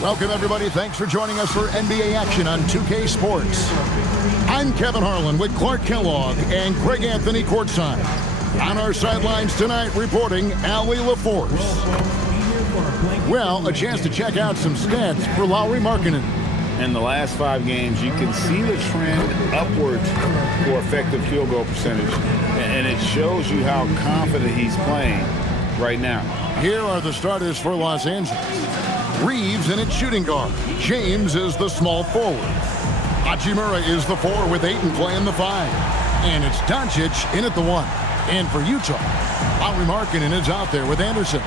Welcome, everybody. Thanks for joining us for NBA action on 2K Sports. I'm Kevin Harlan with Clark Kellogg and Greg Anthony courtside. On our sidelines tonight, reporting Allie LaForce. Well, a chance to check out some stats for Lauri Markkanen. In the last 5 games, you can see the trend upwards for effective field goal percentage, and it shows you how confident he's playing right now. Here are the starters for Los Angeles. Reeves in its shooting guard. James is the small forward. Hachimura is the 4 with Ayton playing the 5. And it's Doncic in at the 1. And for Utah, Lauri Markkanen is out there with Anderson.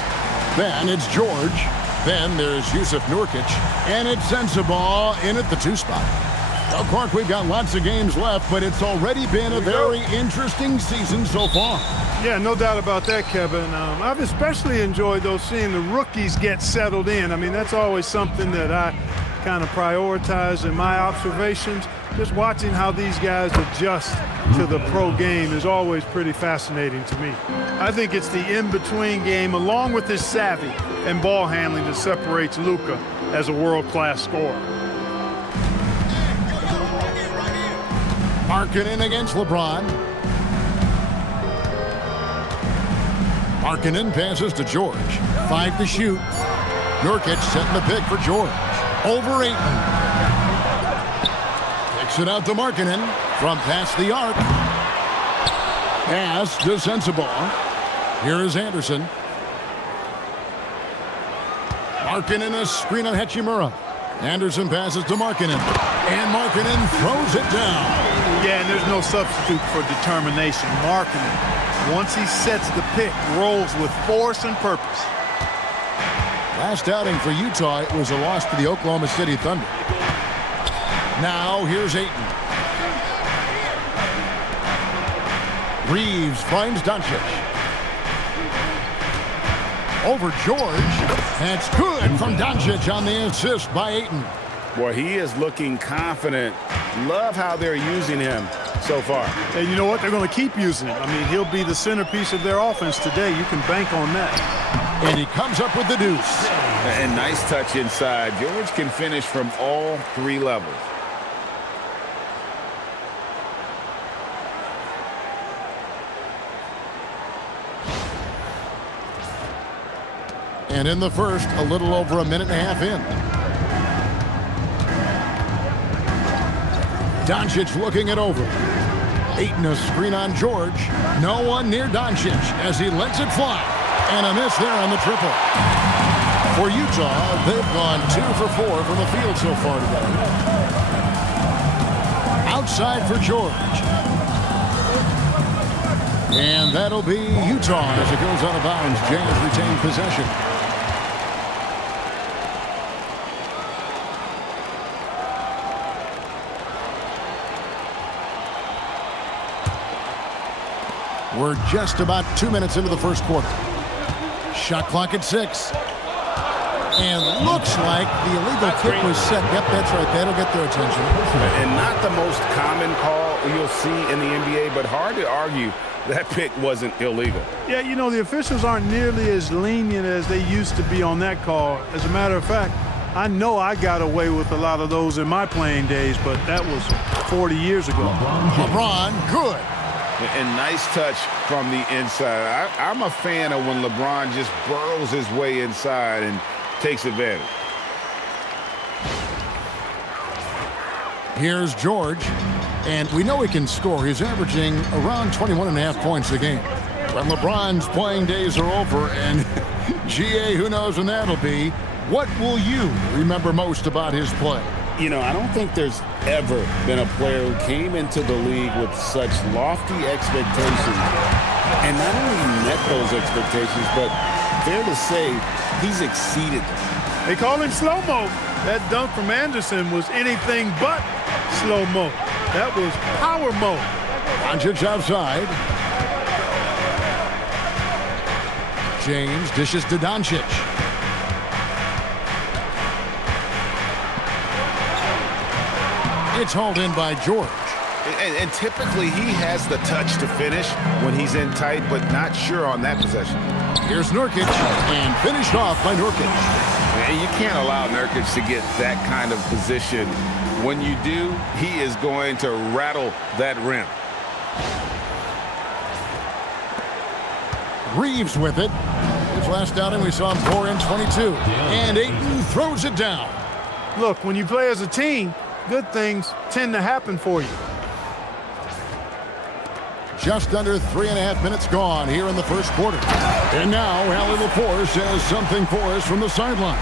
Then it's George. Then there's Jusuf Nurkic. And it's Sensabaugh in at the 2 spot. Well, Clark, we've got lots of games left, but it's already been a very interesting season so far. Yeah, no doubt about that, Kevin. I've especially enjoyed seeing the rookies get settled in. I mean, that's always something that I kind of prioritize in my observations. Just watching how these guys adjust to the pro game is always pretty fascinating to me. I think it's the in-between game, along with his savvy and ball handling, that separates Luka as a world-class scorer. Markkanen against LeBron. Markkanen passes to George. 5 to shoot. Nurkic setting the pick for George. Over Ayton. Kicks it out to Markkanen from past the arc. Pass to Sensabaugh. Here is Anderson. Markkanen a screen on Hachimura. Anderson passes to Markkanen. And Markkanen throws it down. Yeah, and there's no substitute for determination. Markkanen, once he sets the pick, rolls with force and purpose. Last outing for Utah, it was a loss to the Oklahoma City Thunder. Now here's Ayton. Reeves finds Doncic. Over George. That's good from Doncic on the assist by Ayton. Boy, he is looking confident. Love how they're using him so far. And you know what? They're going to keep using him. I mean, he'll be the centerpiece of their offense today. You can bank on that. And he comes up with the deuce. And nice touch inside. George can finish from all 3 levels. And in the first, a little over a minute and a half in. Doncic looking it over. Ayton a screen on George. No one near Doncic as he lets it fly. And a miss there on the triple. For Utah, they've gone 2 for 4 from the field so far today. Outside for George. And that'll be Utah as it goes out of bounds. Jazz retain possession. We're just about 2 minutes into the first quarter. Shot clock at 6. And looks like the illegal kick was set. Yep, that's right. That'll get their attention. And not the most common call you'll see in the NBA, but hard to argue that pick wasn't illegal. Yeah, you know, the officials aren't nearly as lenient as they used to be on that call. As a matter of fact, I know I got away with a lot of those in my playing days, but that was 40 years ago. LeBron, good. And nice touch from the inside. I'm a fan of when LeBron just burrows his way inside and takes advantage. Here's George. And we know he can score. He's averaging around 21.5 points a game. When LeBron's playing days are over, and GA, who knows when that'll be, what will you remember most about his play? You know, I don't think there's ever been a player who came into the league with such lofty expectations and not only met those expectations, but fair to say, he's exceeded them. They call him slow-mo. That dunk from Anderson was anything but slow-mo. That was power mode. Doncic outside. James dishes to Doncic. It's hauled in by George. And typically he has the touch to finish when he's in tight, but not sure on that possession. Here's Nurkic, and finished off by Nurkic. And you can't allow Nurkic to get that kind of position. When you do, he is going to rattle that rim. Reeves with it. His last outing, we saw him pour in 22. And Ayton throws it down. Look, when you play as a team, good things tend to happen for you. Just under 3.5 minutes gone here in the first quarter. And now, Allie LaForce has something for us from the sideline.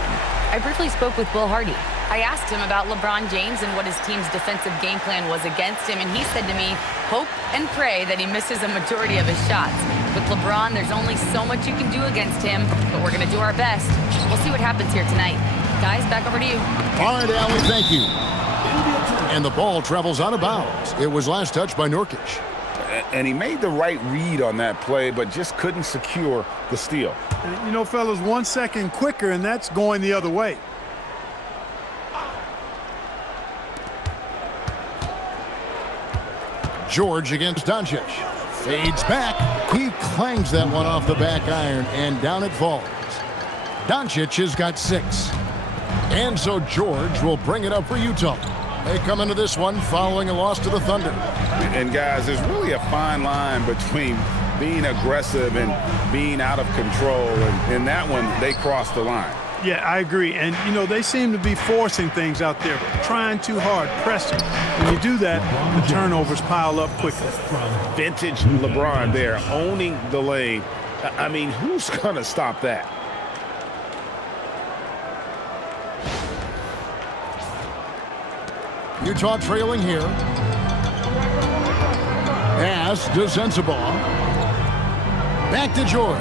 I briefly spoke with Will Hardy. I asked him about LeBron James and what his team's defensive game plan was against him, and he said to me, hope and pray that he misses a majority of his shots. With LeBron, there's only so much you can do against him, but we're going to do our best. We'll see what happens here tonight. Guys, back over to you. All right, Allie, thank you. And the ball travels out of bounds. It was last touched by Nurkic. And he made the right read on that play, but just couldn't secure the steal. And, you know, fellas, 1 second quicker, and that's going the other way. George against Doncic. Fades back. He clangs that one off the back iron, and down it falls. Doncic has got 6. And so George will bring it up for Utah. They come into this one following a loss to the Thunder. And guys, there's really a fine line between being aggressive and being out of control. And in that one, they crossed the line. Yeah, I agree. And, you know, they seem to be forcing things out there, trying too hard, pressing. When you do that, the turnovers pile up quickly. Vintage LeBron there, owning the lane. I mean, who's going to stop that? Utah trailing here. Pass to Sensabaugh. Back to George.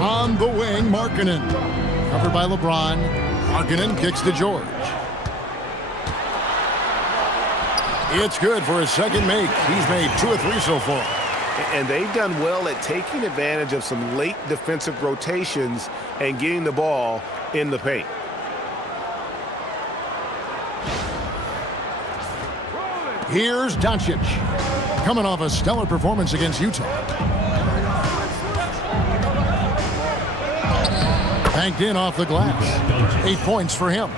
On the wing, Markkanen. Covered by LeBron. Markkanen kicks to George. It's good for his second make. He's made 2 of 3 so far. And they've done well at taking advantage of some late defensive rotations and getting the ball in the paint. Here's Doncic, coming off a stellar performance against Utah. Banked in off the glass. 8 points for him.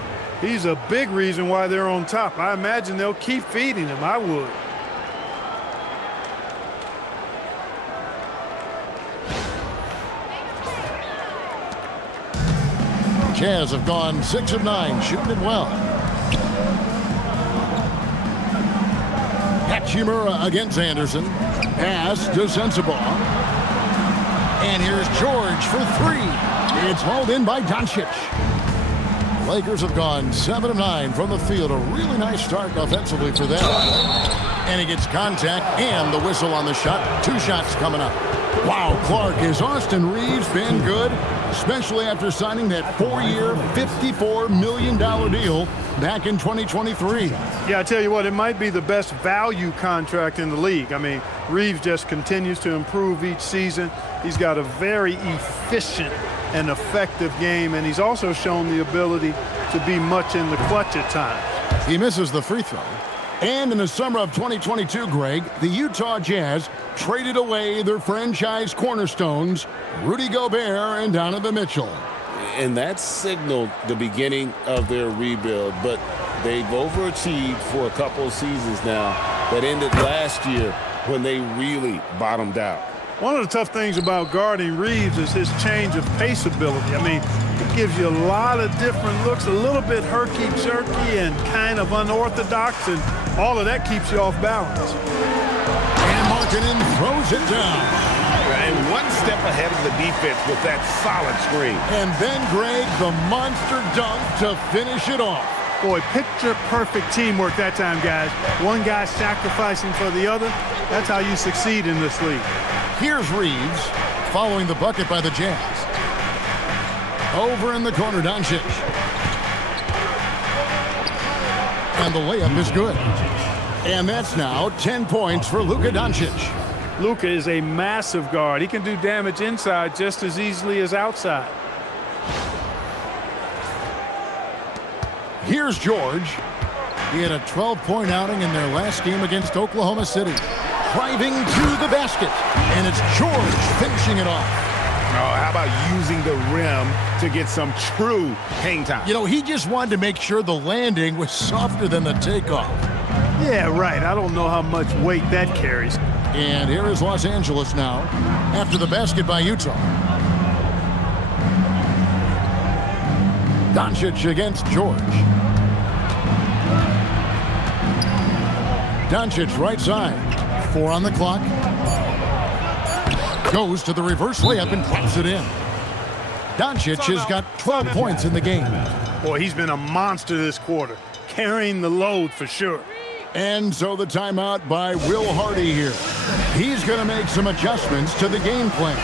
He's a big reason why they're on top. I imagine they'll keep feeding him. I would. Jazz have gone 6 of 9, shooting it well. Hachimura against Anderson. Pass to Sensabaugh. And here's George for 3. It's hauled in by Doncic. Lakers have gone 7 of 9 from the field. A really nice start offensively for them. And he gets contact and the whistle on the shot. 2 shots coming up. Wow, Clark, has Austin Reeves been good? Especially after signing that 4-year, $54 million deal back in 2023. Yeah, I tell you what, it might be the best value contract in the league. I mean, Reeves just continues to improve each season. He's got a very efficient and effective game, and he's also shown the ability to be much in the clutch at times. He misses the free throw. And in the summer of 2022, Greg, the Utah Jazz traded away their franchise cornerstones, Rudy Gobert and Donovan Mitchell. And that signaled the beginning of their rebuild, but they've overachieved for a couple of seasons now that ended last year when they really bottomed out. One of the tough things about guarding Reeves is his change of pace ability. I mean, it gives you a lot of different looks, a little bit herky-jerky and kind of unorthodox, and all of that keeps you off balance. And Markkanen throws it down. And one step ahead of the defense with that solid screen. And then, Greg, the monster dunk to finish it off. Boy, picture-perfect teamwork that time, guys. One guy sacrificing for the other. That's how you succeed in this league. Here's Reeves following the bucket by the Jazz. Over in the corner, Doncic. And the layup is good. And that's now 10 points for Luka Doncic. Luka is a massive guard. He can do damage inside just as easily as outside. Here's George. He had a 12-point outing in their last game against Oklahoma City. Driving to the basket. And it's George finishing it off. How about using the rim to get some true hang time? You know, he just wanted to make sure the landing was softer than the takeoff. Yeah, right. I don't know how much weight that carries. And here is Los Angeles now after the basket by Utah. Doncic against George. Doncic right side. 4 on the clock. Goes to the reverse layup and drops it in. Doncic has got 12 points in the game. Boy, he's been a monster this quarter, carrying the load for sure. And so the timeout by Will Hardy here. He's going to make some adjustments to the game plan.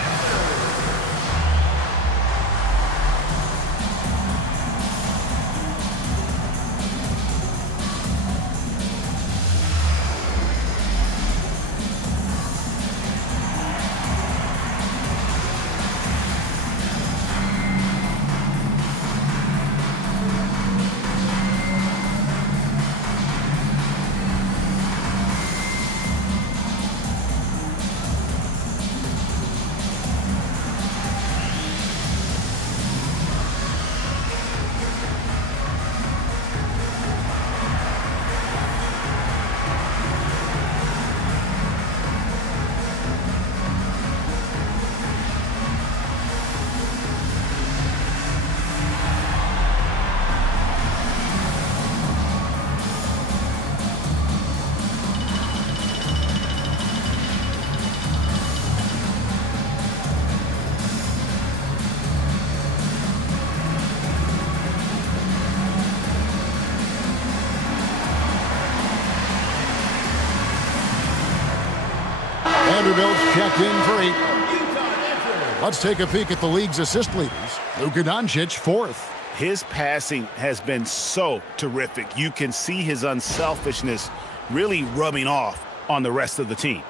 Vanderbilt's checked in for 8. Let's take a peek at the league's assist leaders. Luka Doncic, 4th. His passing has been so terrific. You can see his unselfishness really rubbing off on the rest of the team.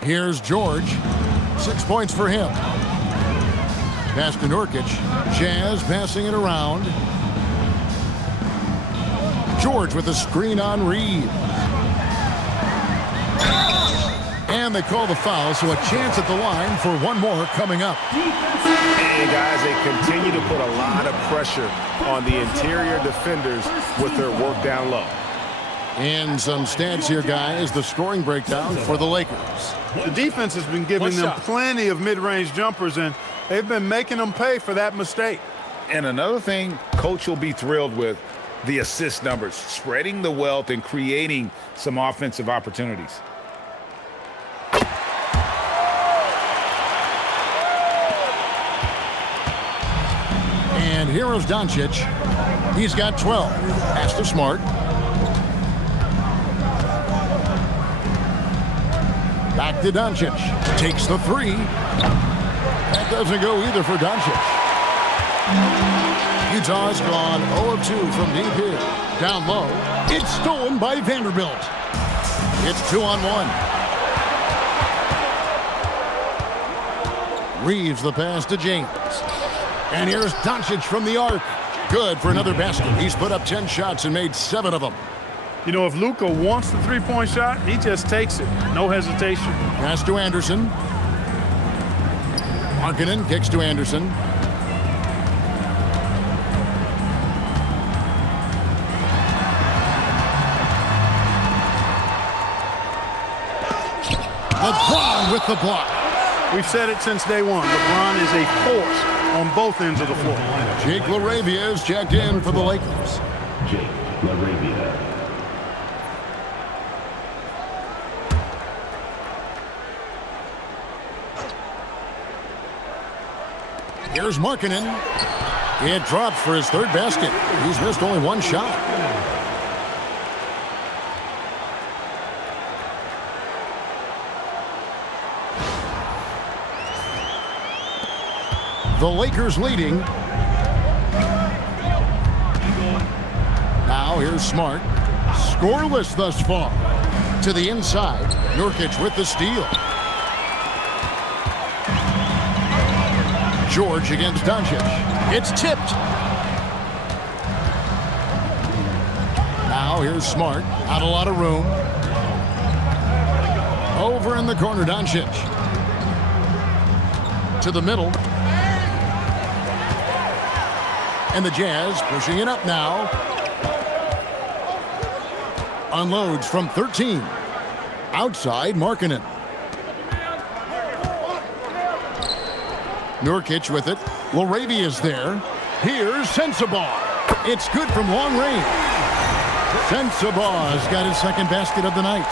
Here's George. 6 points for him. Pass to Nurkic. Jazz passing it around. George with a screen on Reed. And they call the foul, so a chance at the line for one more coming up. And guys, they continue to put a lot of pressure on the interior defenders with their work down low. And some stats here, guys, the scoring breakdown for the Lakers. The defense has been giving them plenty of mid-range jumpers, and they've been making them pay for that mistake. And another thing coach will be thrilled with, the assist numbers, spreading the wealth and creating some offensive opportunities. And here is Doncic. He's got 12. Pass to Smart. Back to Doncic. Takes the 3. That doesn't go either for Doncic. Utah's gone 0 of 2 from deep here. Down low. It's stolen by Vanderbilt. It's 2-on-1. Reeves the pass to James. And here's Doncic from the arc. Good for another basket. He's put up 10 shots and made 7 of them. You know, if Luka wants the three-point shot, he just takes it. No hesitation. Pass to Anderson. Markkanen kicks to Anderson. LeBron with the block. We've said it since day one. LeBron is a force on both ends of the floor. Jake LaRavia is checked in for the Lakers. Jake LaRavia. Here's Markkanen. It drops for his 3rd basket. He's missed only 1 shot. The Lakers leading. Now here's Smart. Scoreless thus far. To the inside. Nurkic with the steal. George against Doncic. It's tipped. Now here's Smart. Not a lot of room. Over in the corner, Doncic. To the middle. And the Jazz pushing it up now. Unloads from 13. Outside, Markkanen. Nurkic with it. Lauri is there. Here's Sensabaugh. It's good from long range. Sensabaugh's got his second basket of the night.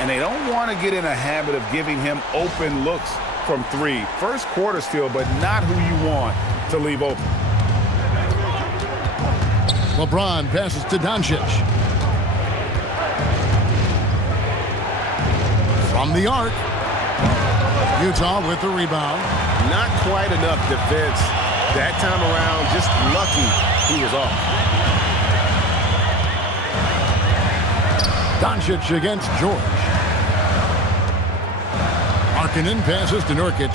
And they don't want to get in a habit of giving him open looks from three. First quarter still, but not who you want to leave open. LeBron passes to Doncic. From the arc. Utah with the rebound. Not quite enough defense that time around. Just lucky he was off. Doncic against George. Markkanen passes to Nurkic.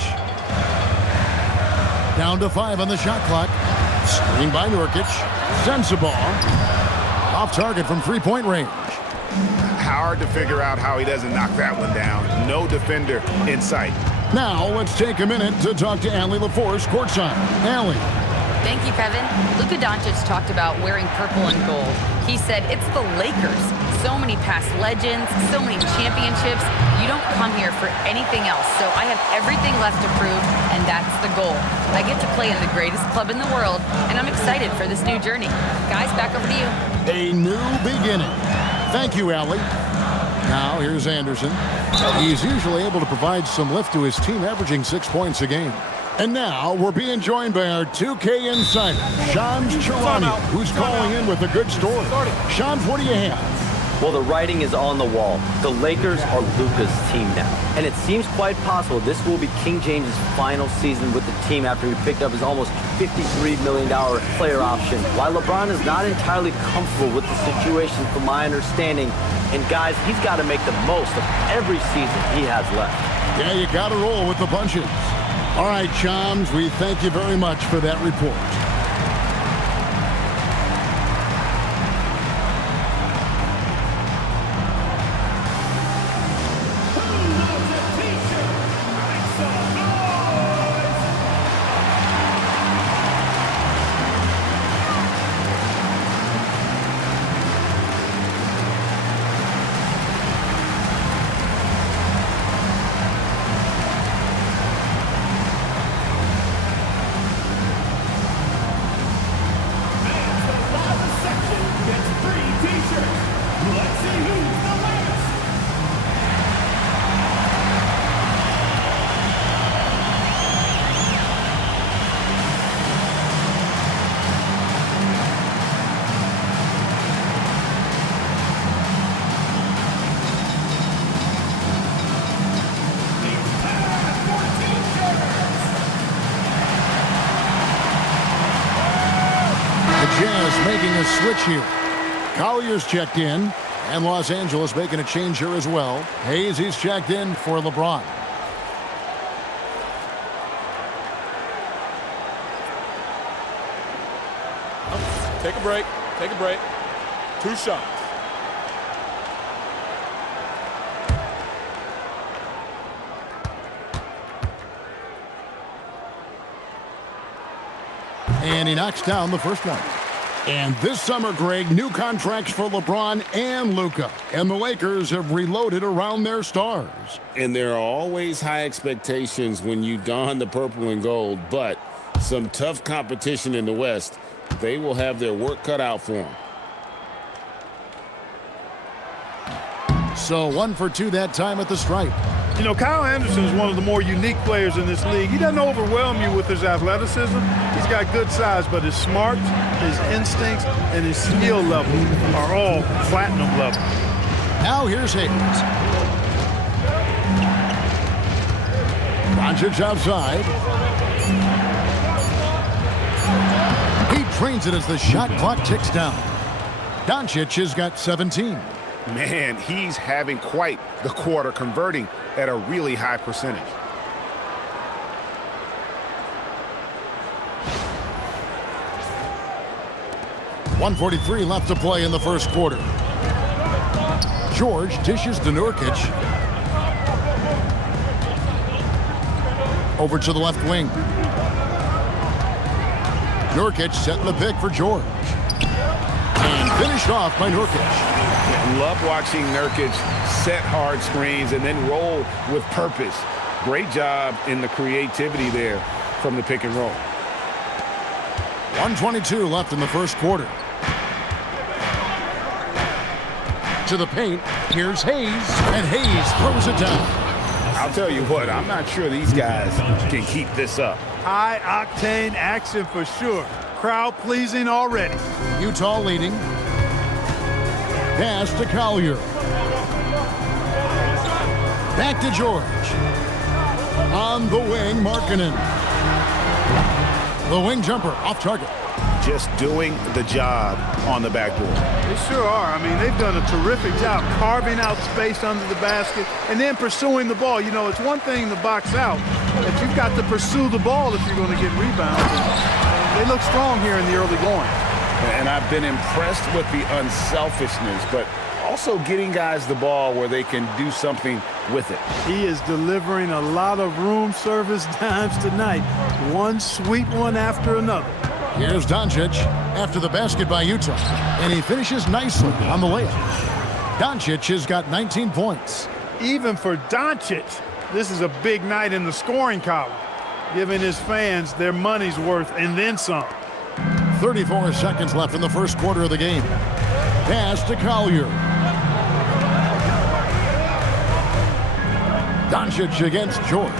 Down to 5 on the shot clock. Screen by Nurkic. Sensabaugh. Off target from three-point range. Hard to figure out how he doesn't knock that one down. No defender in sight. Now let's take a minute to talk to Allie LaForce courtside. Allie. Thank you, Kevin. Luka Doncic talked about wearing purple and gold. He said, it's the Lakers. So many past legends, so many championships. You don't come here for anything else. So I have everything left to prove, and that's the goal. I get to play in the greatest club in the world, and I'm excited for this new journey. Guys, back over to you. A new beginning. Thank you, Allie. Now here's Anderson. He's usually able to provide some lift to his team, averaging 6 points a game. And now we're being joined by our 2K insider, Shams Charania, who's calling in with a good story. Shams, what do you have? Well, the writing is on the wall. The Lakers are Luka's team now. And it seems quite possible this will be King James's final season with the team after he picked up his almost $53 million player option. While LeBron is not entirely comfortable with the situation from my understanding, and guys, he's got to make the most of every season he has left. Yeah, you got to roll with the punches. All right, Shams, we thank you very much for that report. Jazz making a switch here. Collier's checked in, and Los Angeles making a change here as well. Hayes, he's checked in for LeBron. Take a break. Take a break. 2 shots. And he knocks down the first one. And this summer, Greg, new contracts for LeBron and Luka. And the Lakers have reloaded around their stars. And there are always high expectations when you don the purple and gold, but some tough competition in the West. They will have their work cut out for them. So 1 for 2 that time at the stripe. You know, Kyle Anderson is one of the more unique players in this league. He doesn't overwhelm you with his athleticism. He's got good size, but his smarts, his instincts, and his skill level are all platinum level. Now here's Hayes. Doncic outside. He trains it as the shot clock ticks down. Doncic has got 17. Man, he's having quite the quarter, converting at a really high percentage. .143 left to play in the first quarter. George dishes to Nurkic. Over to the left wing. Nurkic setting the pick for George. And finished off by Nurkic. Love watching Nurkic set hard screens and then roll with purpose. Great job in the creativity there from the pick and roll. 1:22 left in the first quarter. To the paint, here's Hayes, and Hayes throws it down. I'll tell you what, I'm not sure these guys can keep this up. High-octane action for sure. Crowd-pleasing already. Utah leading. Pass to Collier. Back to George. On the wing, Markkanen. The wing jumper off target. Just doing the job on the backboard. They sure are. I mean, they've done a terrific job carving out space under the basket and then pursuing the ball. You know, it's one thing to box out, but you've got to pursue the ball if you're going to get rebounds. They look strong here in the early going. And I've been impressed with the unselfishness, but also getting guys the ball where they can do something with it. He is delivering a lot of room service dimes tonight. One sweet one after another. Here's Doncic after the basket by Utah, and he finishes nicely on the layup. Doncic has got 19 points. Even for Doncic, this is a big night in the scoring column, giving his fans their money's worth and then some. 34 seconds left in the first quarter of the game. Pass to Collier. Doncic against George.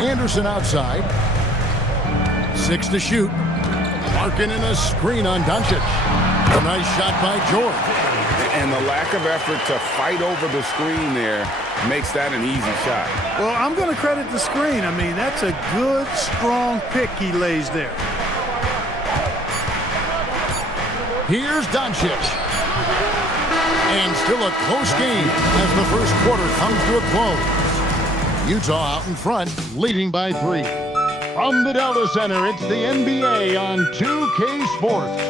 Anderson outside. 6 to shoot. Markkanen a screen on Doncic. A nice shot by George. And the lack of effort to fight over the screen there makes that an easy shot. Well, I'm going to credit the screen. I mean, that's a good, strong pick he lays there. Here's Doncic. And still a close game as the first quarter comes to a close. Utah out in front, leading by 3. From the Delta Center, it's the NBA on 2K Sports.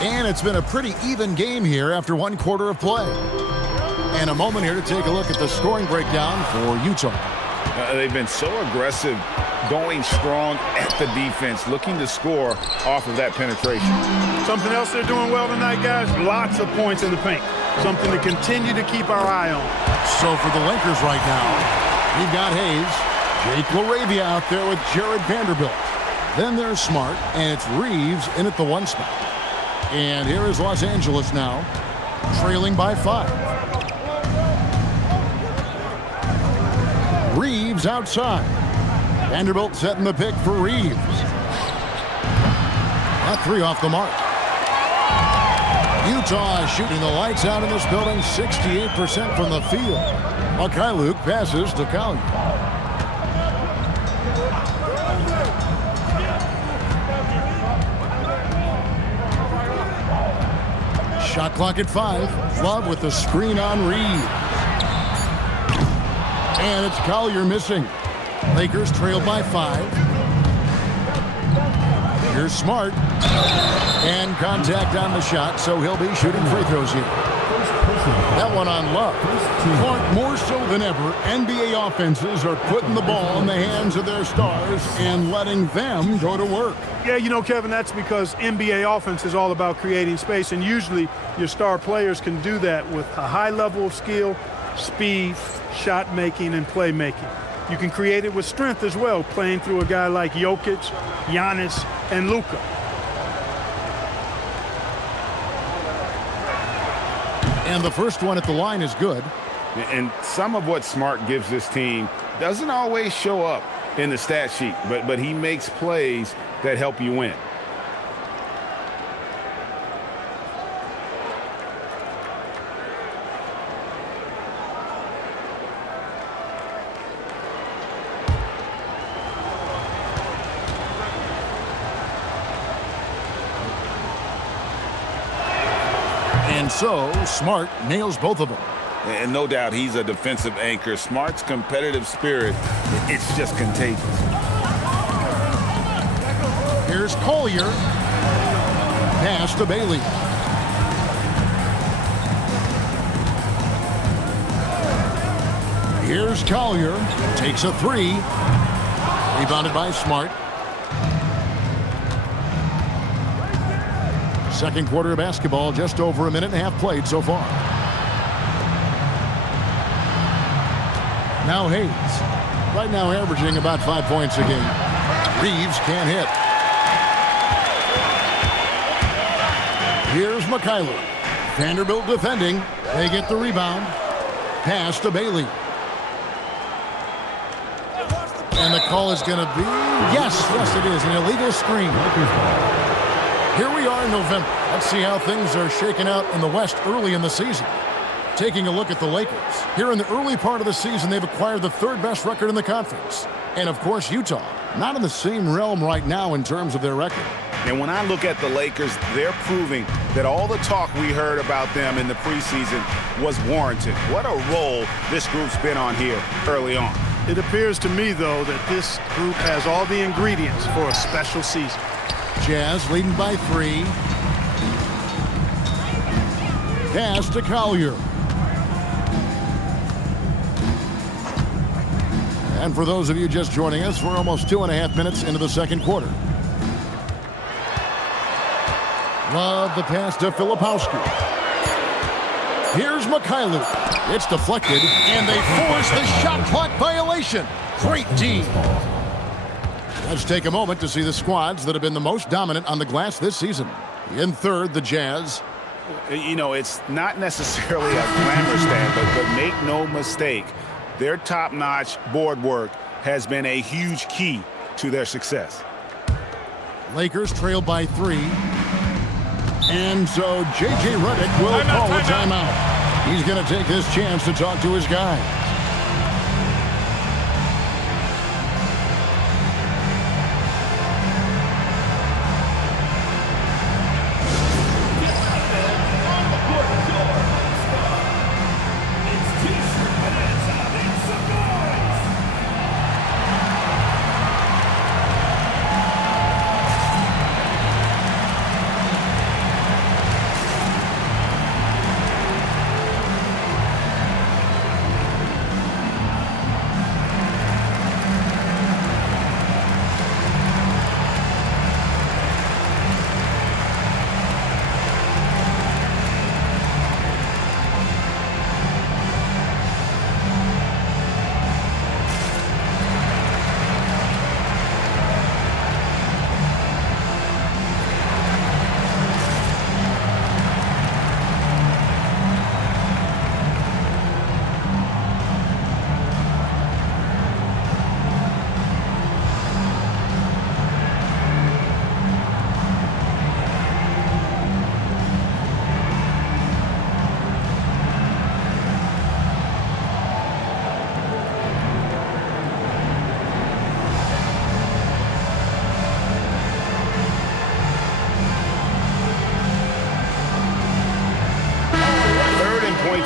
And it's been a pretty even game here after one quarter of play. And a moment here to take a look at the scoring breakdown for Utah. They've been so aggressive, going strong at the defense, looking to score off of that penetration. Something else they're doing well tonight, guys, lots of points in the paint. Something to continue to keep our eye on. So for the Lakers right now, we've got Hayes, Jake LaRavia out there with Jared Vanderbilt. Then there's Smart, and it's Reeves in at the 1 spot. And here is Los Angeles now, trailing by 5. Reeves outside. Vanderbilt setting the pick for Reeves. That 3 off the mark. Utah shooting the lights out in this building, 68% from the field. Luke passes to Collier. Shot clock at 5. Love with the screen on Reeves. And it's Collier missing. Lakers trailed by 5. Here's Smart. And contact on the shot, so he'll be shooting free throws here. That one on Love. Clark, more so than ever, NBA offenses are putting the ball in the hands of their stars and letting them go to work. Yeah, you know, Kevin, that's because NBA offense is all about creating space, and usually your star players can do that with a high level of skill, speed, shot making, and playmaking. You can create it with strength as well, playing through a guy like Jokic, Giannis, and Luka. And the first one at the line is good. And some of what Smart gives this team doesn't always show up in the stat sheet, but he makes plays that help you win. And so, Smart nails both of them. And no doubt he's a defensive anchor. Smart's competitive spirit, it's just contagious. Here's Collier. Pass to Bailey. Here's Collier. Takes a three. Rebounded by Smart. Second quarter of basketball, just over a minute and a half played so far. Now Hayes. Right now averaging about 5 points a game. Reeves can't hit. Here's Markkanen. Vanderbilt defending. They get the rebound. Pass to Bailey. And the call is going to be, yes, it is, an illegal screen. Here we are in November. Let's see how things are shaking out in the West early in the season. Taking a look at the Lakers. Here in the early part of the season, they've acquired the third best record in the conference. And, of course, Utah, not in the same realm right now in terms of their record. And when I look at the Lakers, they're proving that all the talk we heard about them in the preseason was warranted. What a role this group's been on here early on. It appears to me, though, that this group has all the ingredients for a special season. Jazz leading by 3. Pass to Collier. And for those of you just joining us, we're almost 2.5 minutes into the second quarter. Love the pass to Filipowski. Here's Markkanen. It's deflected, and they force the shot clock violation. Great team. Let's take a moment to see the squads that have been the most dominant on the glass this season. In third, the Jazz. You know, it's not necessarily a glamour stat, but make no mistake, their top-notch board work has been a huge key to their success. Lakers trail by 3. And so J.J. Redick will call a timeout. He's going to take this chance to talk to his guys.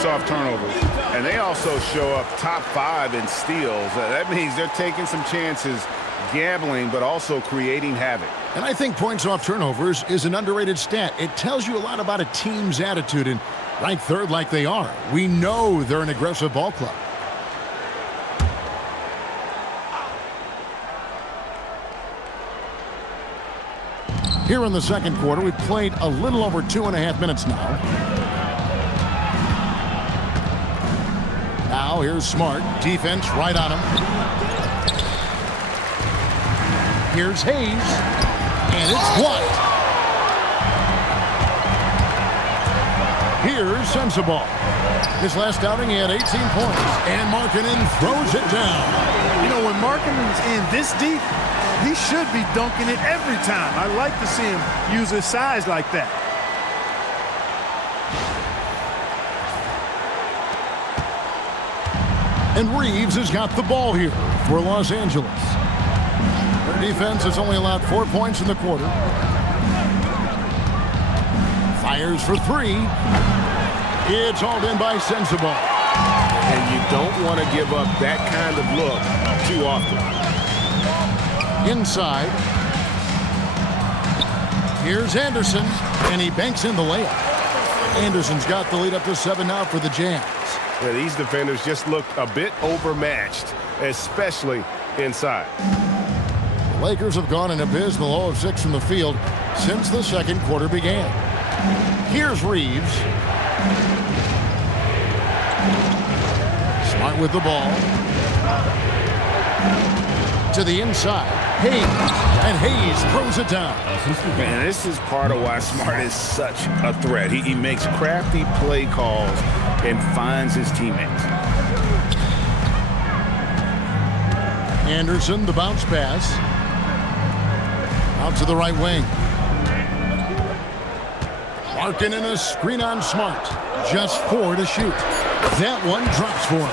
Off turnovers, and they also show up top 5 in steals. That means they're taking some chances, gambling, but also creating havoc. And I think points off turnovers is an underrated stat. It tells you a lot about a team's attitude, and ranked third like they are, we know they're an aggressive ball club. Here in the second quarter, we've played a little over 2.5 minutes now. Now here's Smart. Defense right on him. Here's Hayes. And it's blocked. Here's Sensabaugh. His last outing, he had 18 points. And Markkanen throws it down. You know, when Markkanen's in this deep, he should be dunking it every time. I like to see him use his size like that. And Reeves has got the ball here for Los Angeles. Their defense has only allowed 4 points in the quarter. Fires for 3. It's hauled in by Sensabaugh. and you don't want to give up that kind of look too often. Inside. Here's Anderson, and he banks in the layup. Anderson's got the lead up to 7 now for the Jazz. Yeah, these defenders just looked a bit overmatched, especially inside. The Lakers have gone an abysmal 0 of 6 from the field since the second quarter began. Here's Reeves. Smart with the ball. To the inside. Hayes. And Hayes throws it down. Man, this is part of why Smart is such a threat. He makes crafty play calls and finds his teammates. Anderson, the bounce pass. Out to the right wing. Markkanen a screen on Smart. Just 4 to shoot. That one drops for him.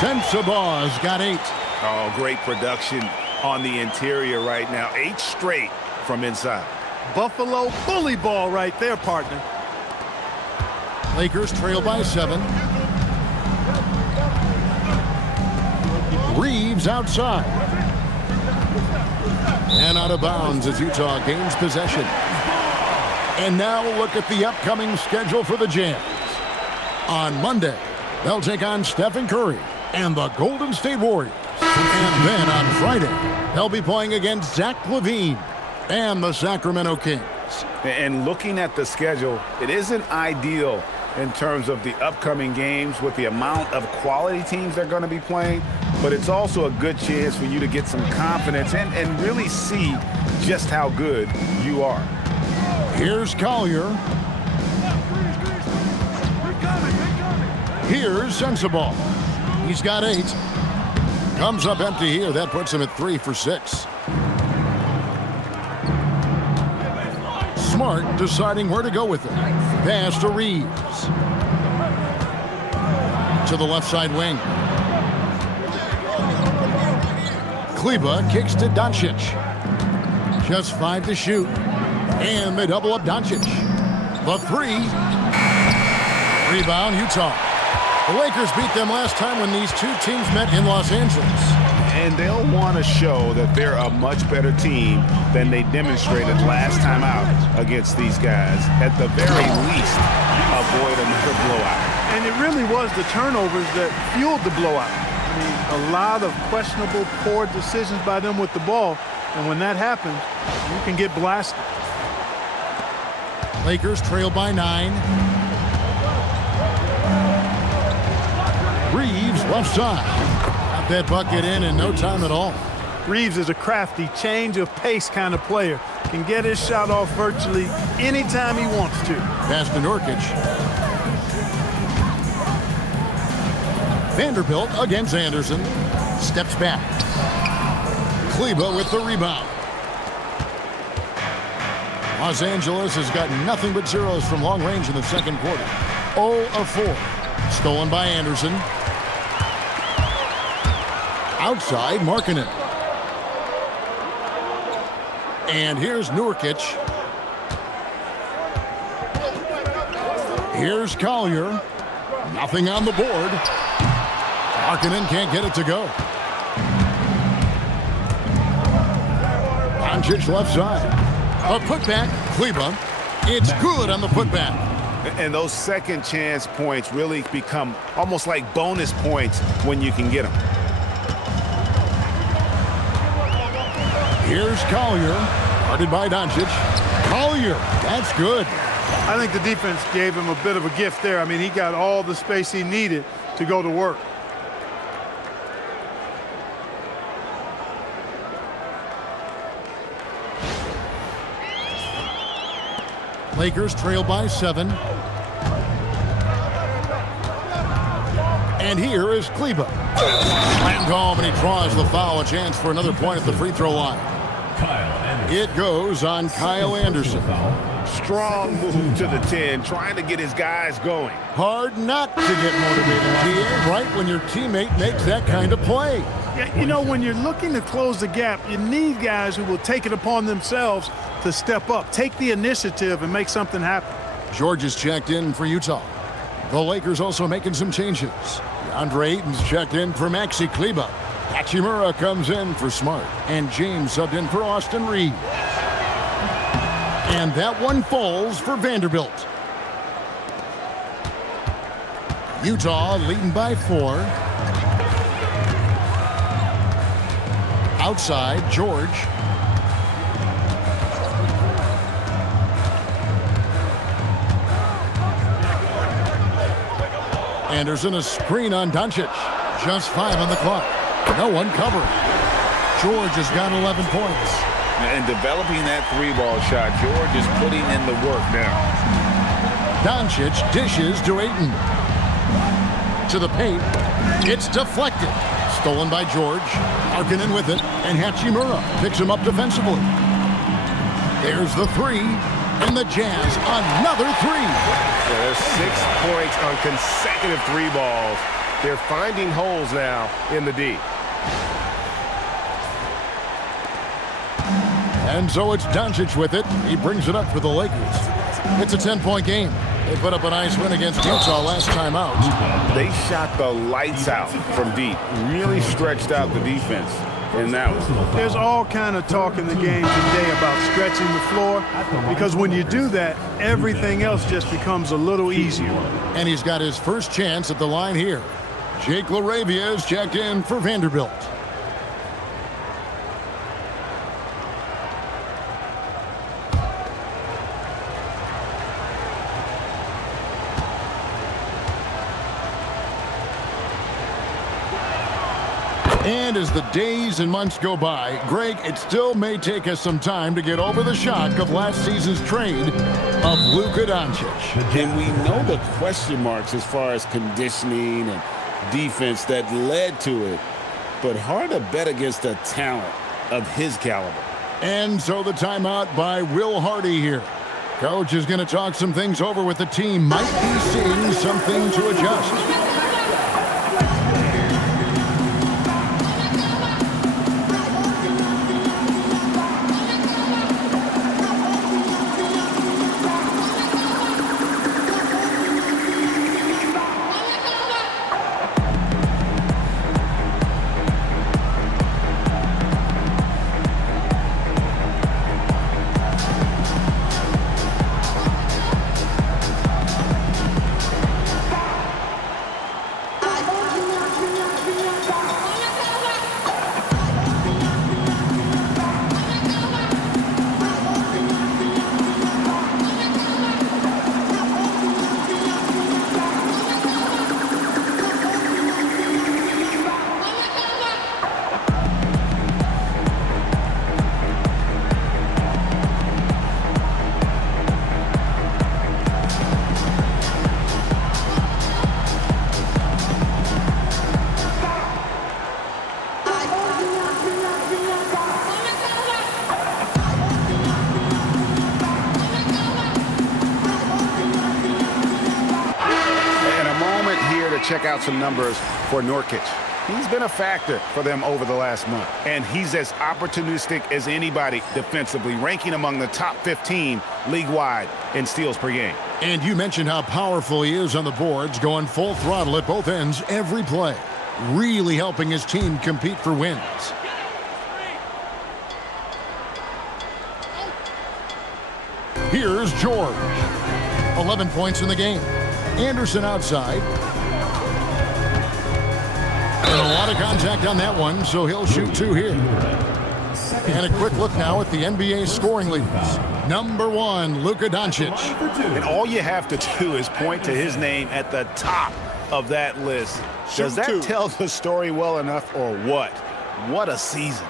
Sensabaugh's got 8. Oh, great production on the interior right now. 8 straight from inside. Buffalo bully ball right there, partner. Lakers trail by 7. Reeves outside. And out of bounds as Utah gains possession. And now look at the upcoming schedule for the Jazz. On Monday, they'll take on Stephen Curry and the Golden State Warriors. And then on Friday, they'll be playing against Zach LaVine and the Sacramento Kings. And looking at the schedule, it isn't ideal in terms of the upcoming games with the amount of quality teams they're going to be playing, but it's also a good chance for you to get some confidence and really see just how good you are. Here's Collier. Here's Sensabaugh. He's got 8. Comes up empty here. That puts him at 3 for 6. Smart deciding where to go with it. Pass to Reeves. To the left side wing. Kleba kicks to Doncic. Just 5 to shoot. And they double up Doncic. The 3. Rebound, Utah. The Lakers beat them last time when these two teams met in Los Angeles. And they'll want to show that they're a much better team than they demonstrated last time out against these guys. At the very least, avoid another blowout. And it really was the turnovers that fueled the blowout. I mean, a lot of questionable, poor decisions by them with the ball. And when that happens, you can get blasted. Lakers trail by 9. Reeves left side. Got that bucket in no time at all. Reeves is a crafty, change of pace kind of player. Can get his shot off virtually anytime he wants to. Pass to Nurkic. Vanderbilt against Anderson. Steps back. Kleba with the rebound. Los Angeles has got nothing but zeros from long range in the second quarter. 0 of 4. Stolen by Anderson. Outside, Markkanen. And here's Nurkic. Here's Collier. Nothing on the board. Markkanen can't get it to go. Doncic left side. A putback. Kleba. It's good on the putback. And those second chance points really become almost like bonus points when you can get them. Here's Collier. Guarded by Doncic. Collier. That's good. I think the defense gave him a bit of a gift there. I mean, he got all the space he needed to go to work. Lakers trail by 7. And here is Kleba. Slammed home, and he draws the foul. A chance for another point at the free throw line. It goes on Kyle Anderson. Strong move to the 10, trying to get his guys going. Hard not to get motivated here, right when your teammate makes that kind of play. Yeah, you know, when you're looking to close the gap, you need guys who will take it upon themselves to step up, take the initiative, and make something happen. George is checked in for Utah. The Lakers also making some changes. Deandre Ayton's checked in for Maxi Kleber. Hachimura comes in for Smart. And James subbed in for Austin Reeves. And that one falls for Vanderbilt. Utah leading by 4. Outside, George. Anderson a screen on Doncic. Just 5 on the clock. No one covering. George has got 11 points. And developing that 3-ball shot, George is putting in the work now. Doncic dishes to Ayton. To the paint. It's deflected. Stolen by George. Markkanen with it. And Hachimura picks him up defensively. There's the 3. And the Jazz, another 3. So there's 6 points on consecutive 3 balls. They're finding holes now in the D. And so it's Doncic with it. He brings it up for the Lakers. It's a 10-point game. They put up a nice win against Utah last time out. They shot the lights out from deep. Really stretched out the defense in that one. There's all kind of talk in the game today about stretching the floor, because when you do that, everything else just becomes a little easier. And he's got his first chance at the line here. Jake LaRavia is checked in for Vanderbilt. And as the days and months go by, Greg, it still may take us some time to get over the shock of last season's trade of Luka Doncic. And we know the question marks as far as conditioning and defense that led to it, but hard to bet against a talent of his caliber. And so the timeout by Will Hardy here. Coach is going to talk some things over with the team. Might be seeing something to adjust. Check out some numbers for Nurkic. He's been a factor for them over the last month, and he's as opportunistic as anybody defensively, ranking among the top 15 league-wide in steals per game. And you mentioned how powerful he is on the boards, going full throttle at both ends every play, really helping his team compete for wins. Here's George. 11 points in the game. Anderson outside. And a lot of contact on that one, so he'll shoot 2 here. And a quick look now at the NBA scoring leaders. Number 1, Luka Doncic. And all you have to do is point to his name at the top of that list. Does that tell the story well enough or what? What a season.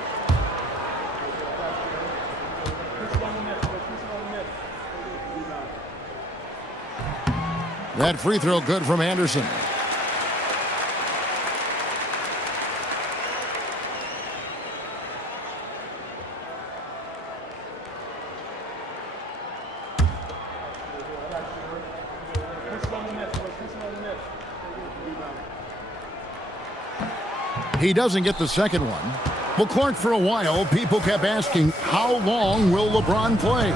That free throw good from Anderson. He doesn't get the second one. Well, Clark, for a while, people kept asking, how long will LeBron play?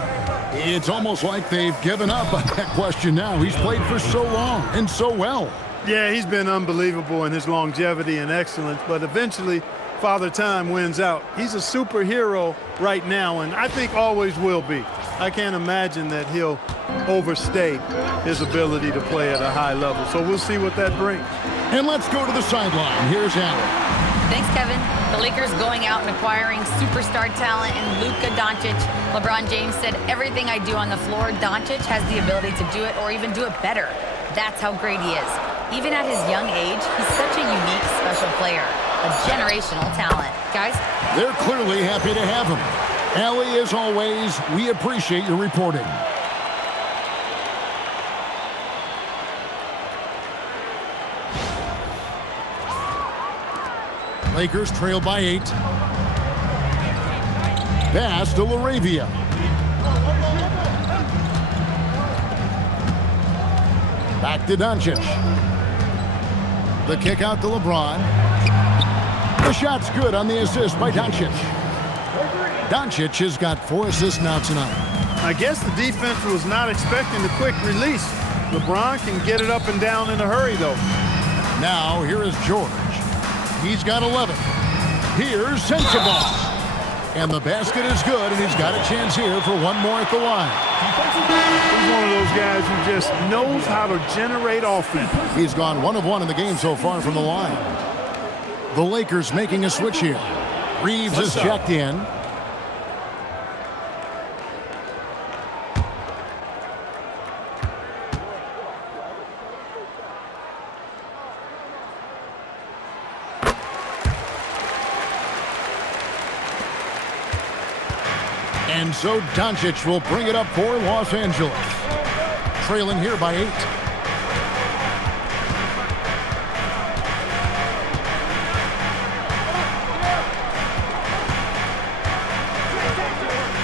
It's almost like they've given up on that question now. He's played for so long and so well. Yeah, he's been unbelievable in his longevity and excellence, but eventually Father Time wins out. He's a superhero right now, and I think always will be. I can't imagine that he'll overstay his ability to play at a high level. So we'll see what that brings. And let's go to the sideline. Here's Allen. Thanks, Kevin. The Lakers going out and acquiring superstar talent in Luka Doncic. LeBron James said, everything I do on the floor, Doncic has the ability to do it or even do it better. That's how great he is. Even at his young age, he's such a unique, special player. A generational talent. Guys? They're clearly happy to have him. Allie, as always, we appreciate your reporting. Lakers trail by 8. Pass to Laravia. Back to Doncic. The kick out to LeBron. The shot's good on the assist by Doncic. Doncic has got 4 assists now tonight. I guess the defense was not expecting the quick release. LeBron can get it up and down in a hurry, though. Now, here is George. He's got 11. Here's Sensabaugh. And the basket is good, and he's got a chance here for one more at the line. He's one of those guys who just knows how to generate offense. He's gone 1 of 1 in the game so far from the line. The Lakers making a switch here. Reeves is checked in. And so Doncic will bring it up for Los Angeles. Trailing here by 8.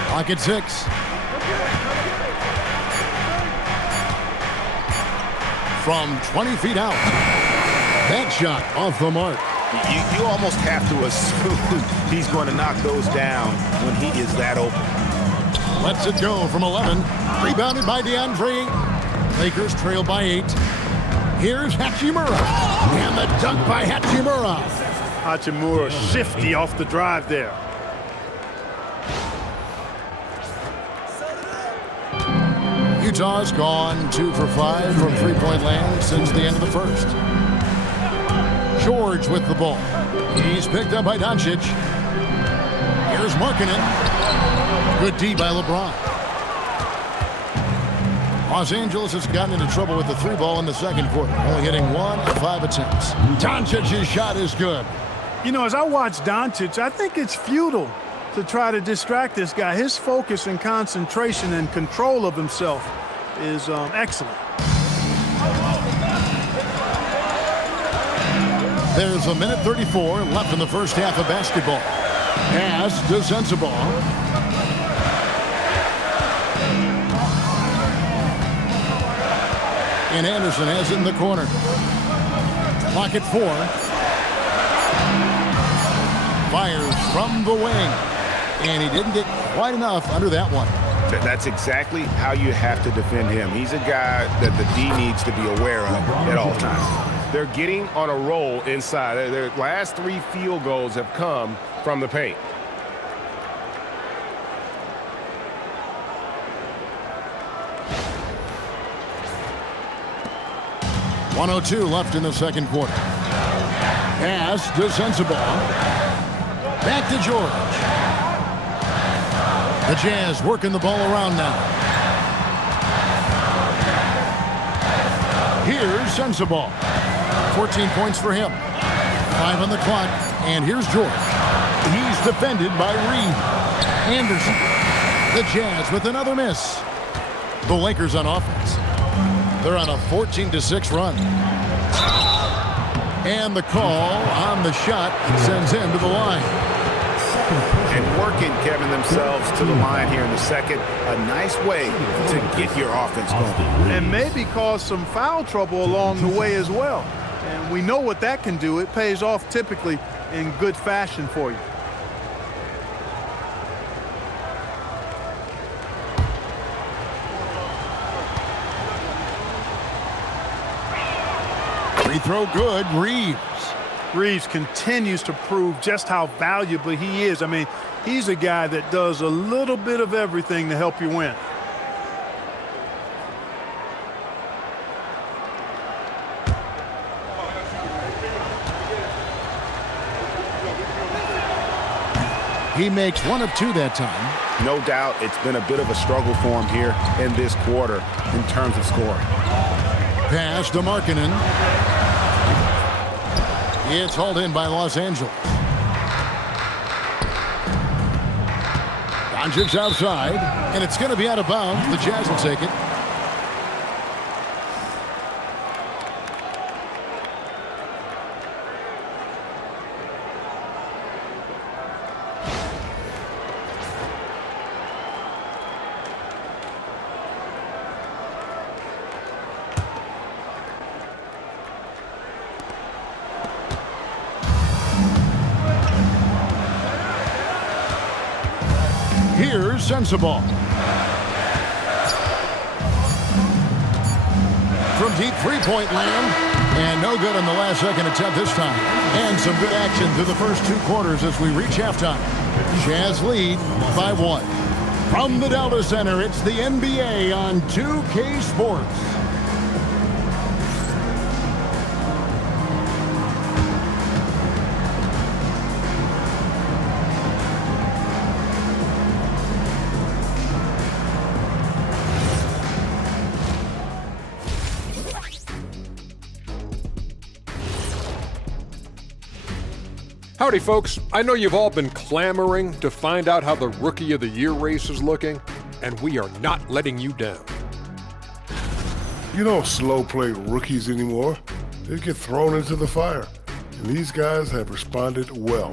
Clock at 6. From 20 feet out. That shot off the mark. You almost have to assume he's going to knock those down when he is that open. Lets it go from 11. Rebounded by Deandre Ayton. Lakers trail by 8. Here's Hachimura. And the dunk by Hachimura. Hachimura shifty off the drive there. Utah's gone 2 for 5 from three-point land since the end of the first. George with the ball. He's picked up by Doncic. Here's Markkanen. Good D by LeBron. Los Angeles has gotten into trouble with the 3 ball in the second quarter, only hitting 1 of 5 attempts. Doncic's shot is good. You know, as I watch Doncic, I think it's futile to try to distract this guy. His focus and concentration and control of himself is excellent. There's a minute 34 left in the first half of basketball. Pass to Sensabaugh. And Anderson has it in the corner. Clock at 4. Fires from the wing. And he didn't get quite enough under that one. That's exactly how you have to defend him. He's a guy that the D needs to be aware of at all times. They're getting on a roll inside. Their last 3 field goals have come from the paint. .102 left in the second quarter. Pass to Sensabaugh. Back to George. The Jazz working the ball around now. Here's Sensabaugh. 14 points for him. 5 on the clock. And here's George. He's defended by Reed. Anderson. The Jazz with another miss. The Lakers on offense. They're on a 14-6 run. And the call on the shot sends him to the line. And working, Kevin, themselves to the line here in the second. A nice way to get your offense going. And maybe cause some foul trouble along the way as well. And we know what that can do. It pays off typically in good fashion for you. Free throw good. Reeves. Reeves continues to prove just how valuable he is. I mean, he's a guy that does a little bit of everything to help you win. He makes 1 of 2 that time. No doubt it's been a bit of a struggle for him here in this quarter in terms of scoring. Pass to Markkanen. It's hauled in by Los Angeles. Doncic outside, and it's going to be out of bounds. The Jazz will take it. Here's Sensabaugh. From deep three-point land, and no good on the last second attempt this time. And some good action through the first 2 quarters as we reach halftime. Jazz lead by 1. From the Delta Center, it's the NBA on 2K Sports. Howdy, folks. I know you've all been clamoring to find out how the Rookie of the Year race is looking, and we are not letting you down. You don't slow play rookies anymore. They get thrown into the fire, and these guys have responded well.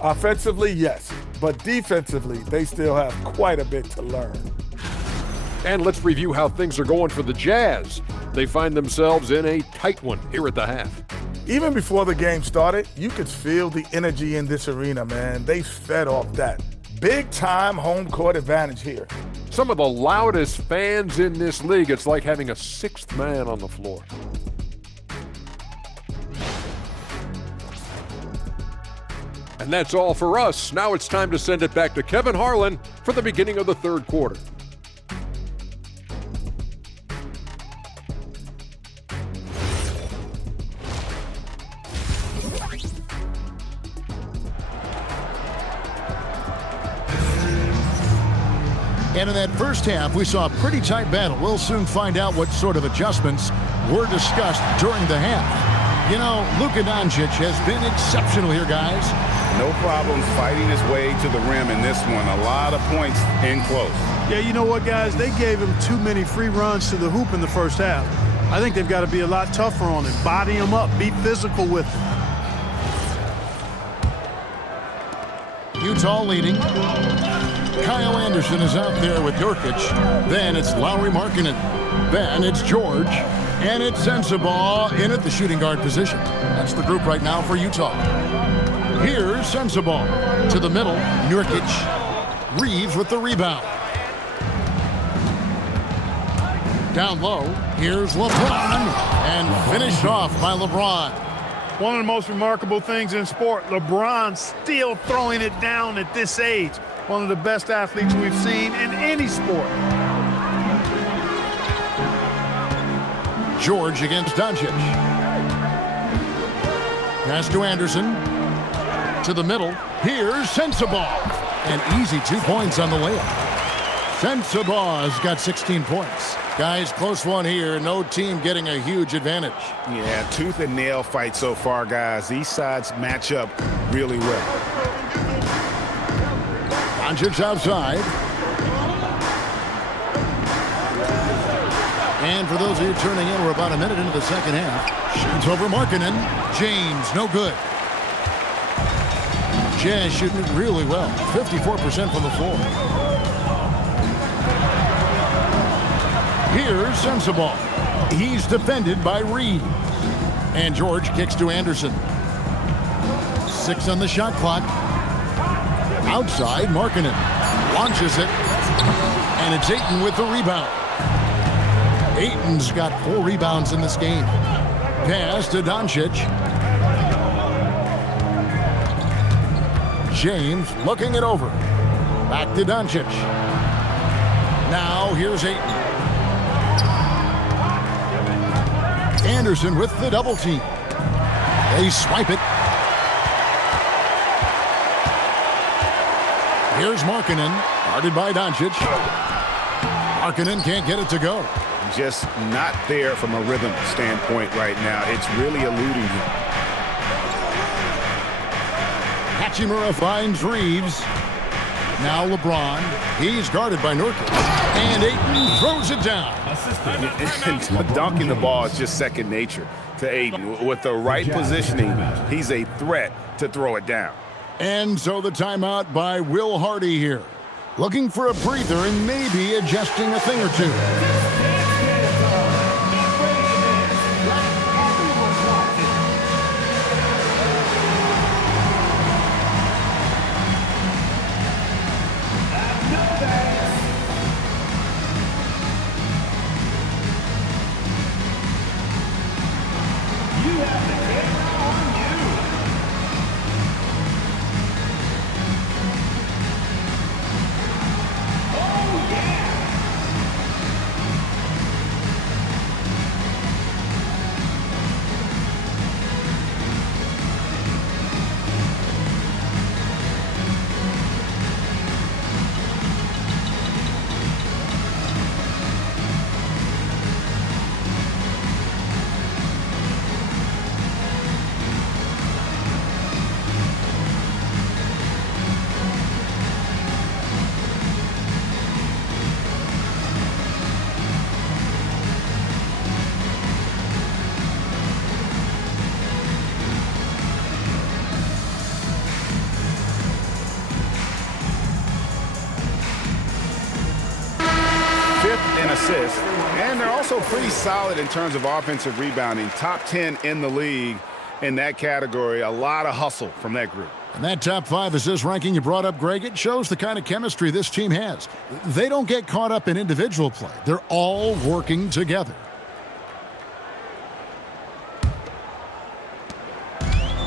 Offensively, yes, but defensively, they still have quite a bit to learn. And let's review how things are going for the Jazz. They find themselves in a tight one here at the half. Even before the game started, you could feel the energy in this arena, man. They fed off that. Big-time home court advantage here. Some of the loudest fans in this league. It's like having a 6th man on the floor. And that's all for us. Now it's time to send it back to Kevin Harlan for the beginning of the 3rd quarter. And in that first half, we saw a pretty tight battle. We'll soon find out what sort of adjustments were discussed during the half. You know, Luka Doncic has been exceptional here, guys. No problems fighting his way to the rim in this one. A lot of points in close. Yeah, you know what, guys? They gave him too many free runs to the hoop in the first half. I think they've got to be a lot tougher on him. Body him up. Be physical with him. Utah leading. Kyle Anderson is out there with Nurkic. Then it's Lauri Markkanen. Then it's George. And it's Sensabaugh in at the shooting guard position. That's the group right now for Utah. Here's Sensabaugh to the middle. Nurkic. Reeves with the rebound. Down low. Here's LeBron. And finished off by LeBron. One of the most remarkable things in sport, LeBron still throwing it down at this age. One of the best athletes we've seen in any sport. George against Doncic. Pass to Anderson. To the middle. Here's Sensabaugh. An easy 2 points on the layup. Sensabaugh's got 16 points. Guys, close one here. No team getting a huge advantage. Yeah, tooth and nail fight so far, guys. These sides match up really well. Doncic outside. And for those of you turning in, we're about a minute into the second half. Shoots over Markkanen. James, no good. Jazz shooting it really well. 54% from the floor. Here's Sensabaugh. He's defended by Reed. And George kicks to Anderson. 6 on the shot clock. Outside, Markkanen launches it. And it's Ayton with the rebound. Ayton's got 4 rebounds in this game. pass to Doncic. James looking it over. Back to Doncic. Now here's Ayton. Anderson with the double team. They swipe it. Here's Markkanen, guarded by Doncic. Markkanen can't get it to go. Just not there from a rhythm standpoint right now. It's really eluding him. Hachimura finds Reeves. Now LeBron. He's guarded by Nurkic. And Ayton throws it down. Dunking the ball is just second nature to Ayton. With the right positioning, he's a threat to throw it down. And so the timeout by Will Hardy here. Looking for a breather and maybe adjusting a thing or two. Assists, and they're also pretty solid in terms of offensive rebounding. Top 10 in the league in that category. A lot of hustle from that group. And that top 5 assist ranking you brought up, Greg, it shows the kind of chemistry this team has. They don't get caught up in individual play. They're all working together.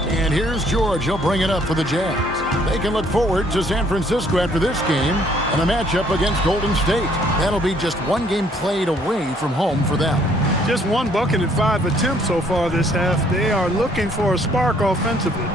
And here's George. He'll bring it up for the Jazz. They can look forward to San Francisco after this game and a matchup against Golden State. That'll be just one game played away from home for them. Just 1 bucket and 5 attempts so far this half. They are looking for a spark offensively.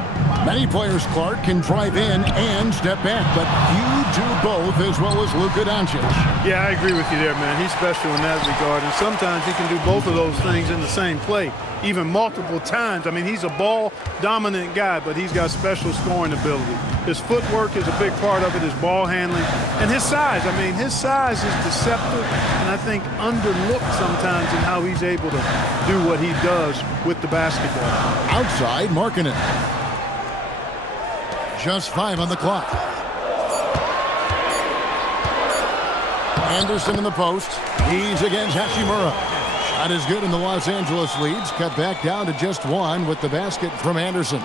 Many players, Clark, can drive in and step back, but few do both as well as Luka Doncic. Yeah, I agree with you there, man. He's special in that regard, and sometimes he can do both of those things in the same play, even multiple times. I mean, he's a ball-dominant guy, but he's got special scoring ability. His footwork is a big part of it, his ball handling, and his size. I mean, his size is deceptive, and I think underlooked sometimes in how he's able to do what he does with the basketball. Outside, Markkanen. Just 5 on the clock. Anderson in the post. He's against Hachimura. Shot is good, and the Los Angeles leads cut back down to just 1 with the basket from Anderson.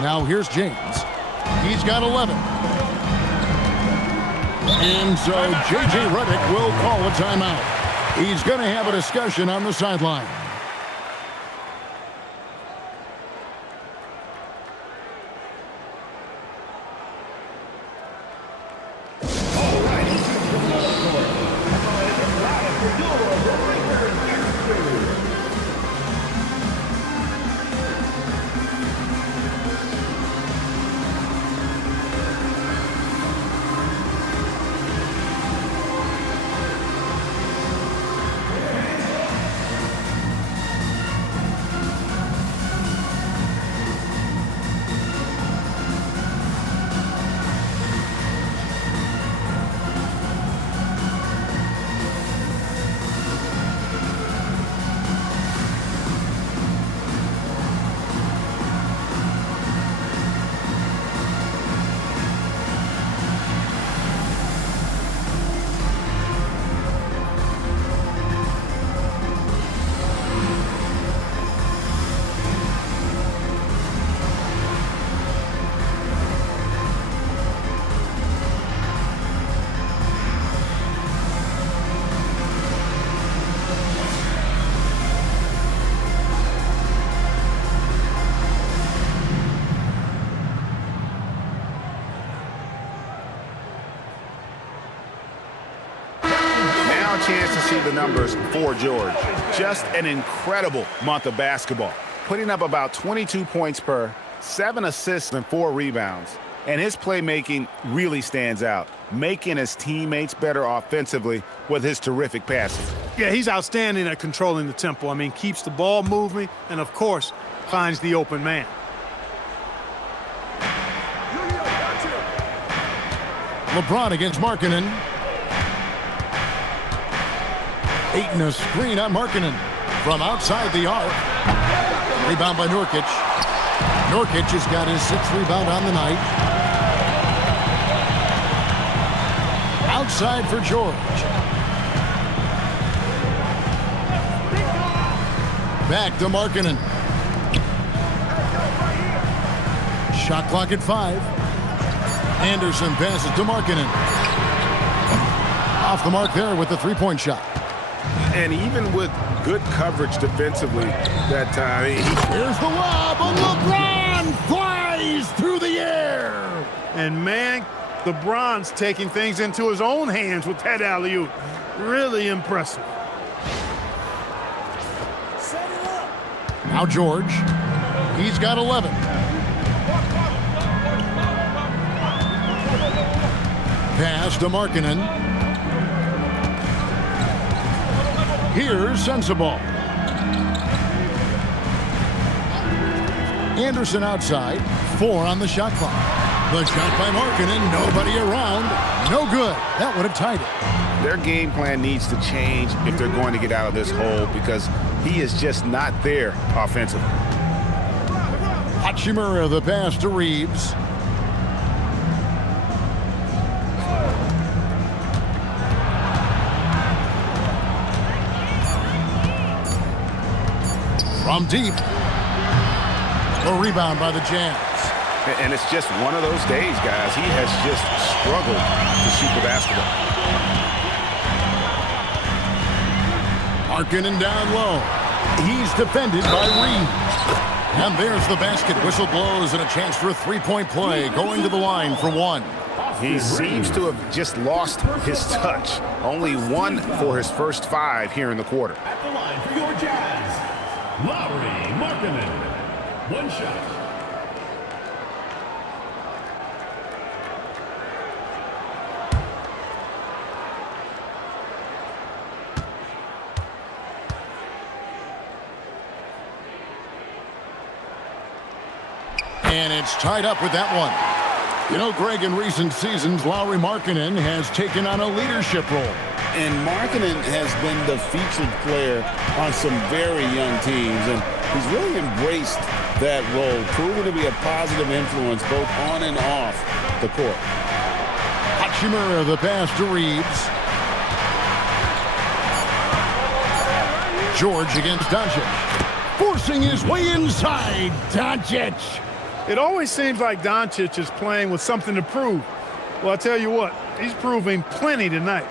Now here's James. He's got 11. And so J.J. Redick will call a timeout. He's going to have a discussion on the sideline. now a chance to see the numbers for George. Just an incredible month of basketball, putting up about 22 points per, 7 assists and 4 rebounds. And his playmaking really stands out, making his teammates better offensively with his terrific passing. Yeah, he's outstanding at controlling the tempo. I mean, keeps the ball moving and, of course, finds the open man. LeBron against Markkanen. Ayton a screen on Markkanen from outside the arc. Rebound by Nurkic. Nurkic has got his 6th rebound on the night. Outside for George. Back to Markkanen. Shot clock at 5. Anderson passes to Markkanen. Off the mark there with the 3-point shot. And even with good coverage defensively that time. Here's the lob, and LeBron flies through the air. And, man, LeBron's taking things into his own hands with that alley-oop. Really impressive. Now George. He's got 11. Pass to Markkanen. Here's Sensabaugh. Anderson outside. 4 on the shot clock. The shot by Markkanen. Nobody around. No good. That would have tied it. Their game plan needs to change if they're going to get out of this hole because he is just not there offensively. Hachimura the pass to Reeves. From deep. The rebound by the Jazz. And it's just one of those days, guys. He has just struggled to shoot the basketball. Markkanen down low. He's defended by Reeves. And there's the basket. Whistle blows and a chance for a 3-point play. Going to the line for 1. He seems to have just lost his touch. Only 1 for his first 5 here in the quarter. At the line for your Jazz, Lauri Markkanen. 1 shot. And it's tied up with that one. You know, Greg, in recent seasons, Lauri Markkanen has taken on a leadership role. And Markkanen has been the featured player on some very young teams, and he's really embraced that role, proving to be a positive influence both on and off the court. Hachimura the pass to Reeves. George against Doncic. Forcing his way inside. Doncic. It always seems like Doncic is playing with something to prove. Well, I tell you what, he's proving plenty tonight.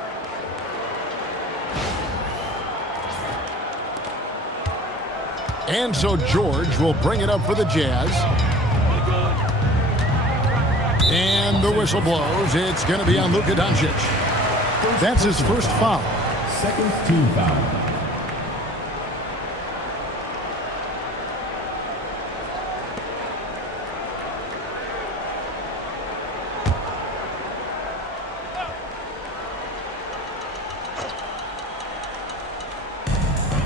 And so George will bring it up for the Jazz. And the whistle blows. It's going to be on Luka Doncic. That's his first foul. Second team foul.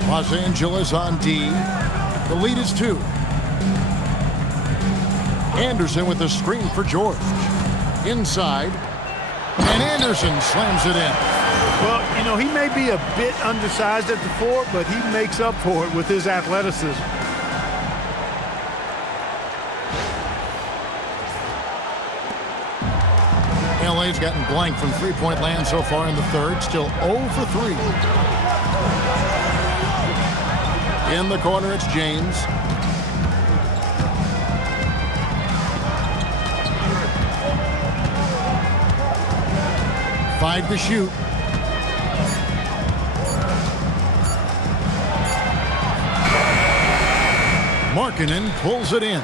Los Angeles on D. The lead is 2. Anderson with the screen for George. Inside. And Anderson slams it in. Well, you know, he may be a bit undersized at the 4, but he makes up for it with his athleticism. LA's gotten blank from 3-point land so far in the third. Still 0 for 3. In the corner, it's James. Five to shoot. Markkanen pulls it in.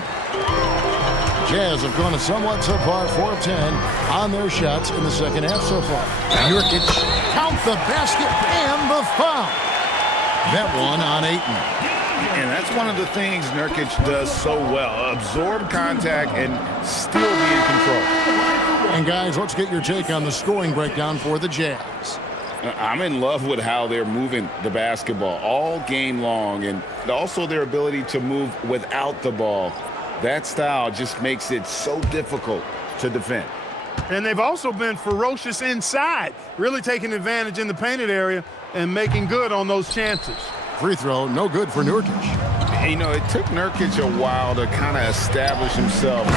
Jazz have gone a somewhat subpar 4 of 10 on their shots in the second half so far. Nurkic, count the basket and the foul. That one on Ayton. And that's one of the things Nurkic does so well. Absorb contact and still be in control. And guys, let's get your take on the scoring breakdown for the Jazz. I'm in love with how they're moving the basketball all game long, and also their ability to move without the ball. That style just makes it so difficult to defend. And they've also been ferocious inside, really taking advantage in the painted area and making good on those chances. Free throw, no good for Nurkic. You know, it took Nurkic a while to kind of establish himself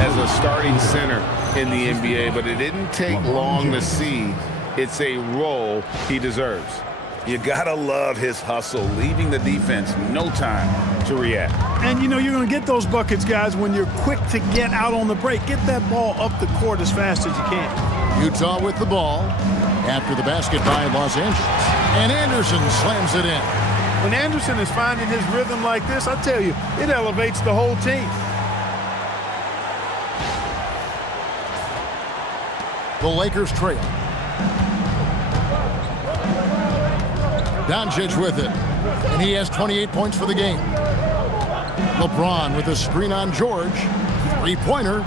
as a starting center in the NBA, but it didn't take long to see it's a role he deserves. You gotta love his hustle, leaving the defense no time to react. And you know you're gonna get those buckets, guys, when you're quick to get out on the break. Get that ball up the court as fast as you can. Utah with the ball after the basket by Los Angeles. And Anderson slams it in. When Anderson is finding his rhythm like this, I tell you, it elevates the whole team. The Lakers trail. Doncic with it, and he has 28 points for the game. LeBron with a screen on George. Three-pointer.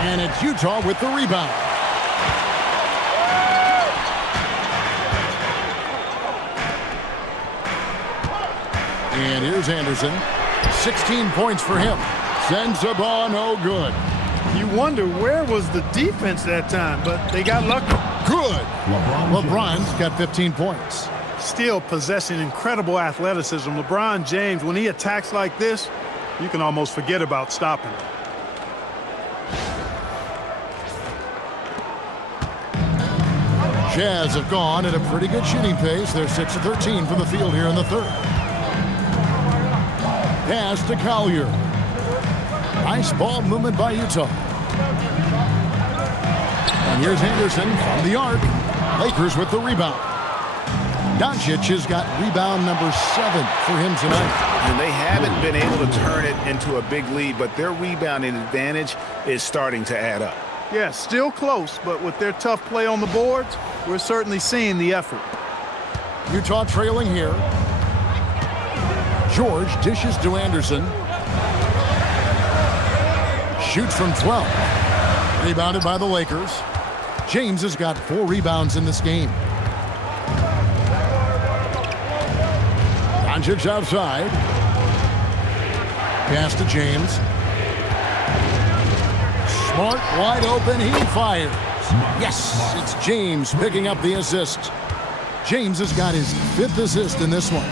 And it's Utah with the rebound. And here's Anderson. 16 points for him. Sends the ball no good. You wonder where was the defense that time, but they got lucky. Good. LeBron's got 15 points. Still possessing incredible athleticism. LeBron James, when he attacks like this, you can almost forget about stopping him. Jazz have gone at a pretty good shooting pace. They're 6 of 13 from the field here in the third. Pass to Collier. Nice ball movement by Utah. And here's Anderson from the arc. Lakers with the rebound. Doncic has got rebound number 7 for him tonight. And they haven't been able to turn it into a big lead, but their rebounding advantage is starting to add up. Yeah, still close, but with their tough play on the boards, we're certainly seeing the effort. Utah trailing here. George dishes to Anderson. Shoots from 12. Rebounded by the Lakers. James has got 4 rebounds in this game. Doncic outside. Pass to James. Smart, wide open, he fires. Yes, it's James picking up the assist. James has got his 5th assist in this one.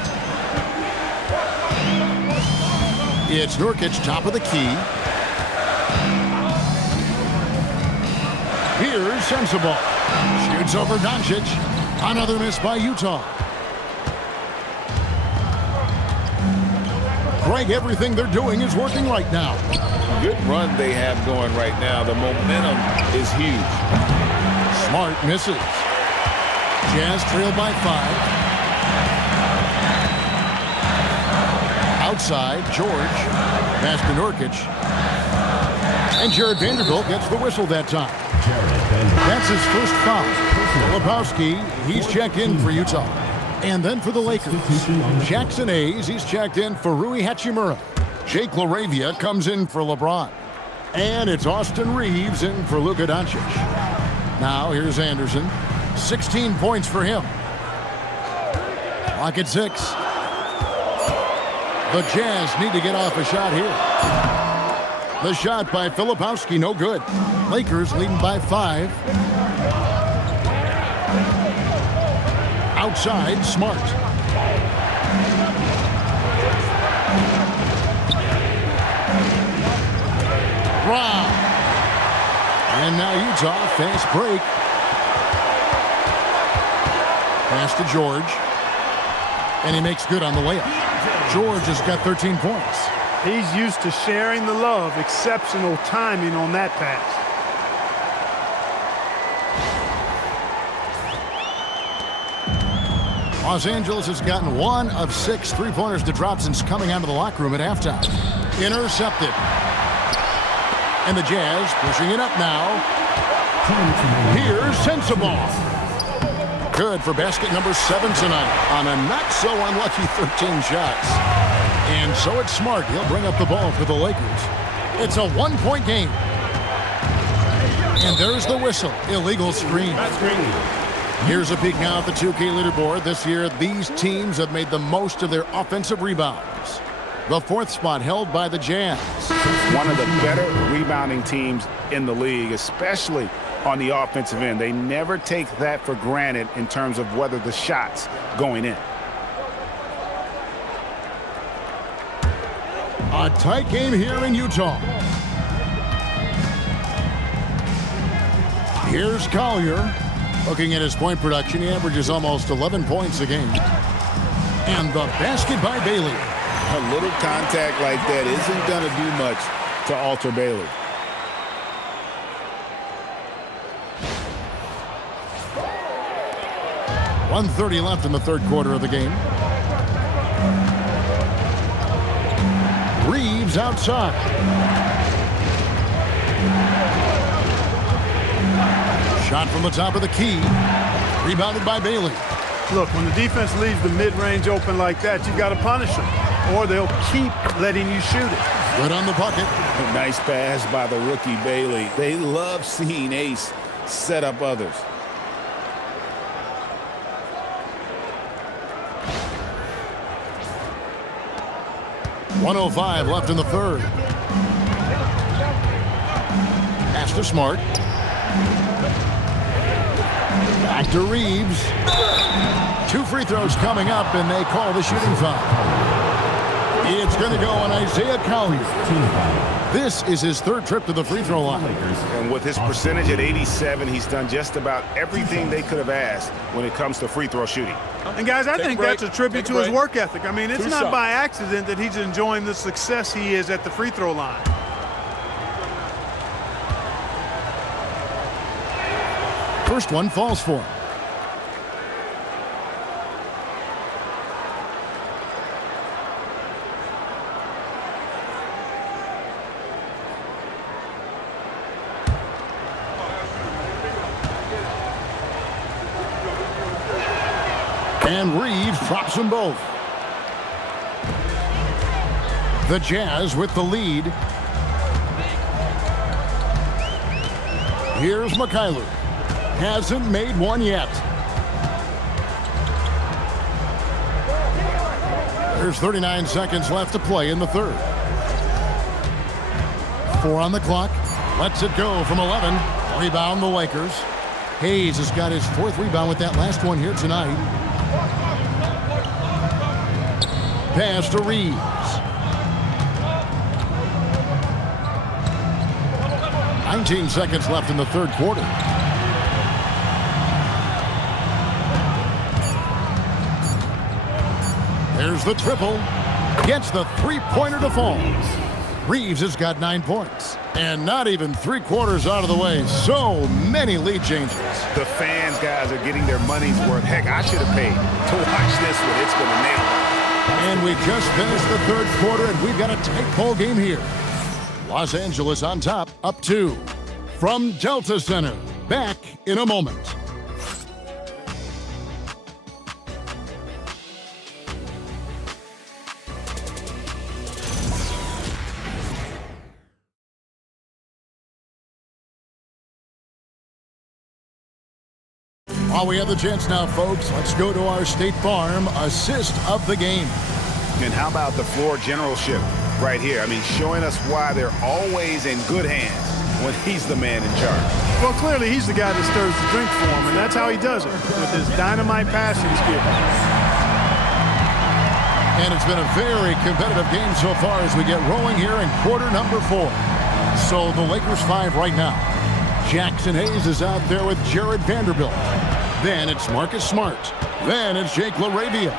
It's Nurkic, top of the key. Here's Sensible. Shoots over Doncic. Another miss by Utah. Greg, everything they're doing is working right now. Good run they have going right now. The momentum is huge. Smart misses. Jazz trailed by 5. Outside, George. Pass to Nurkic. And Jared Vanderbilt gets the whistle that time. That's his first foul. Lebowski, he's checked in for Utah. And then for the Lakers, Jackson Hayes, he's checked in for Rui Hachimura. Jake LaRavia comes in for LeBron. And it's Austin Reeves in for Luka Doncic. Now here's Anderson. 16 points for him. Clock at 6. The Jazz need to get off a shot here. The shot by Filipowski, no good. Lakers leading by 5. Outside, Smart. Brown. And now Utah, fast break. Pass to George. And he makes good on the layup. George has got 13 points. He's used to sharing the love. Exceptional timing on that pass. Los Angeles has gotten 1 of 6 three-pointers to drop since coming out of the locker room at halftime. Intercepted. And the Jazz pushing it up now. Here's Sensabaugh. Good for basket number 7 tonight on a not-so-unlucky 13 shots. And so it's Smart. He'll bring up the ball for the Lakers. It's a 1-point game. And there's the whistle. Illegal screen. Here's a peek now at the 2K leaderboard. This year, these teams have made the most of their offensive rebounds. The 4th spot held by the Jazz. One of the better rebounding teams in the league, especially on the offensive end. They never take that for granted in terms of whether the shot's going in. A tight game here in Utah. Here's Collier. Looking at his point production, he averages almost 11 points a game. And the basket by Bailey. A little contact like that isn't going to do much to alter Bailey. .130 left in the 3rd quarter of the game. Reeves outside. Shot from the top of the key. Rebounded by Bailey. Look, when the defense leaves the mid-range open like that, you got to punish them, or they'll keep letting you shoot it. Good on the bucket. A nice pass by the rookie Bailey. They love seeing Ace set up others. .105 left in the 3rd. Pass to Smart. Back to Reeves. 2 free throws coming up, and they call the shooting foul. It's going to go on Isaiah Collier. This is his 3rd trip to the free throw line. And with his percentage at 87, he's done just about everything they could have asked when it comes to free throw shooting. And guys, I think that's a tribute to his work ethic. I mean, it's not by accident that he's enjoying the success he is at the free throw line. First one falls for him. And Reeves drops them both. The Jazz with the lead. Here's Markkanen. Hasn't made one yet. There's 39 seconds left to play in the 3rd. 4 on the clock. Lets it go from 11. Rebound the Lakers. Hayes has got his 4th rebound with that last one here tonight. Pass to Reeves. .19 seconds left in the 3rd quarter. There's the triple. Gets the 3-pointer to fall. Reeves has got 9 points. And not even 3/4 out of the way. So many lead changes. The fans, guys, are getting their money's worth. Heck, I should have paid to watch this one. It's been a nail. And we just finished the 3rd quarter, and we've got a tight ball game here. Los Angeles on top, up 2. From Delta Center, back in a moment. While we have the chance now, folks, let's go to our State Farm assist of the game. And how about the floor generalship right here? I mean, showing us why they're always in good hands when he's the man in charge. Well, clearly he's the guy that stirs the drink for him, and that's how he does it, with his dynamite passing skills. And it's been a very competitive game so far as we get rolling here in quarter number 4. So the Lakers 5 right now. Jackson Hayes is out there with Jared Vanderbilt. Then it's Marcus Smart. Then it's Jake LaRavia.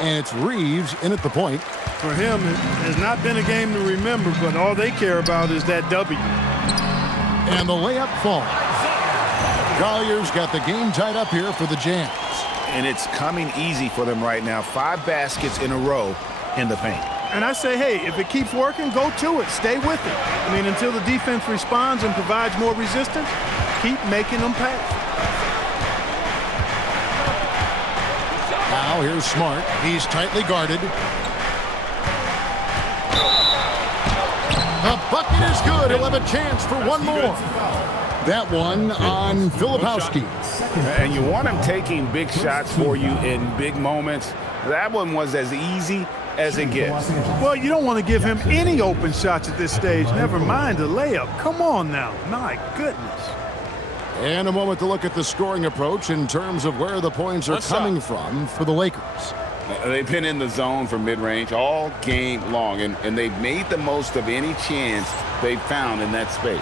And it's Reeves in at the point. For him, it has not been a game to remember, but all they care about is that W. And the layup falls. Collier's got the game tied up here for the Jazz. And it's coming easy for them right now. 5 baskets in a row in the paint. And I say, hey, if it keeps working, go to it. Stay with it. I mean, until the defense responds and provides more resistance, keep making them pass. Now here's Smart. He's tightly guarded. The bucket is good. He'll have a chance for one more. That one on Filipowski. And you want him taking big shots for you in big moments. That one was as easy as it gets. Well, you don't want to give him any open shots at this stage. Never mind a layup. Come on now. My goodness. And a moment to look at the scoring approach in terms of where the points are coming from for the Lakers. They've been in the zone for mid-range all game long, and they've made the most of any chance they've found in that space.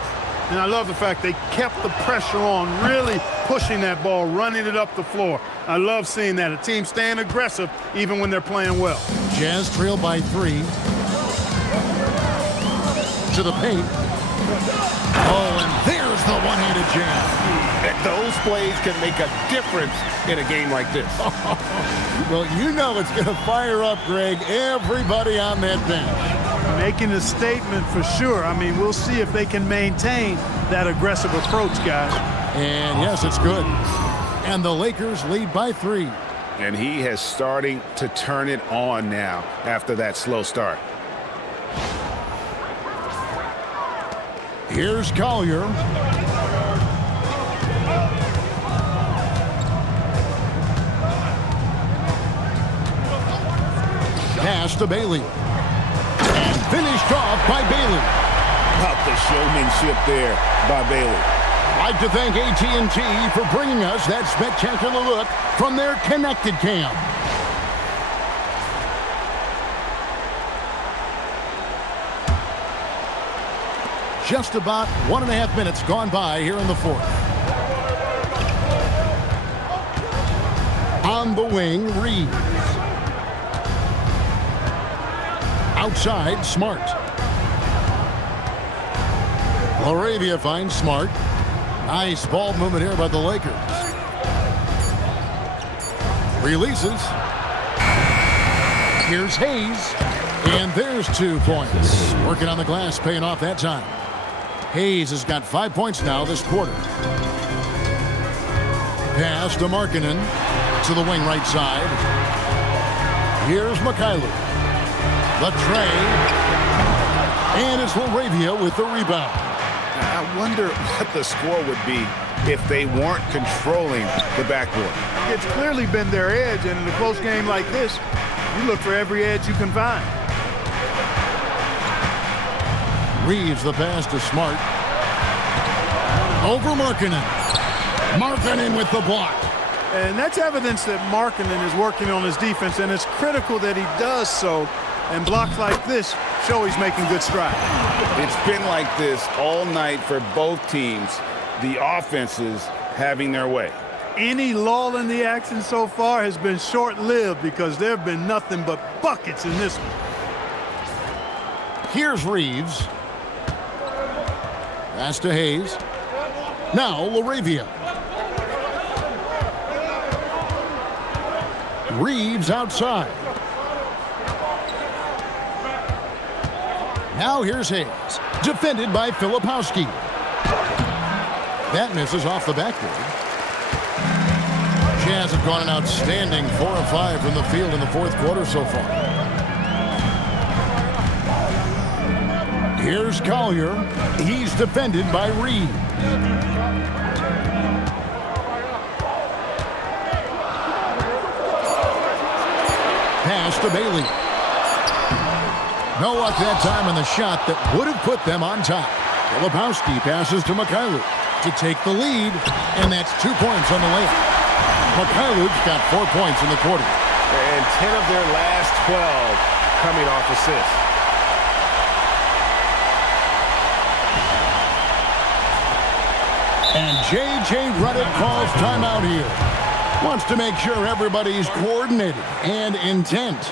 And I love the fact they kept the pressure on, really pushing that ball, running it up the floor. I love seeing that. A team staying aggressive even when they're playing well. Jazz trail by 3. To the paint. Oh, and there's the one-handed jam. Those plays can make a difference in a game like this. Well, you know it's going to fire up, Greg, everybody on that bench. Making a statement for sure. I mean, we'll see if they can maintain that aggressive approach, guys. And yes, it's good. And the Lakers lead by 3. And he is starting to turn it on now after that slow start. Here's Collier. Pass to Bailey. And finished off by Bailey. About the showmanship there by Bailey. I'd like to thank AT&T for bringing us that spectacular look from their connected cam. Just about 1.5 minutes gone by here in the fourth. On the wing, Reeves. Outside, Smart. Laravia finds Smart. Nice ball movement here by the Lakers. Releases. Here's Hayes. And there's 2 points. Working on the glass, paying off that time. Hayes has got 5 points now this quarter. Pass to Markkanen. To the wing right side. Here's Markkanen. The tray. And it's Laravia with the rebound. I wonder what the score would be if they weren't controlling the backboard. It's clearly been their edge, and in a close game like this, you look for every edge you can find. Reeves the pass to Smart. Over Markkanen. Markkanen with the block. And that's evidence that Markkanen is working on his defense, and it's critical that he does so. And blocks like this show he's making good strides. It's been like this all night for both teams. The offenses having their way. Any lull in the action so far has been short-lived because there have been nothing but buckets in this one. Here's Reeves. Pass to Hayes. Now Laravia. Reeves outside. Now here's Hayes. Defended by Filipowski. That misses off the backboard. Jazz have gone an outstanding 4 of 5 from the field in the fourth quarter so far. Here's Collier. He's defended by Reeves. Pass to Bailey. No luck that time on the shot that would have put them on top. Filipowski passes to Markkanen to take the lead, and that's 2 points on the layup. Markkanen's got 4 points in the quarter. And 10 of their last 12 coming off assists. And J.J. Redick calls timeout here. Wants to make sure everybody's coordinated and intent.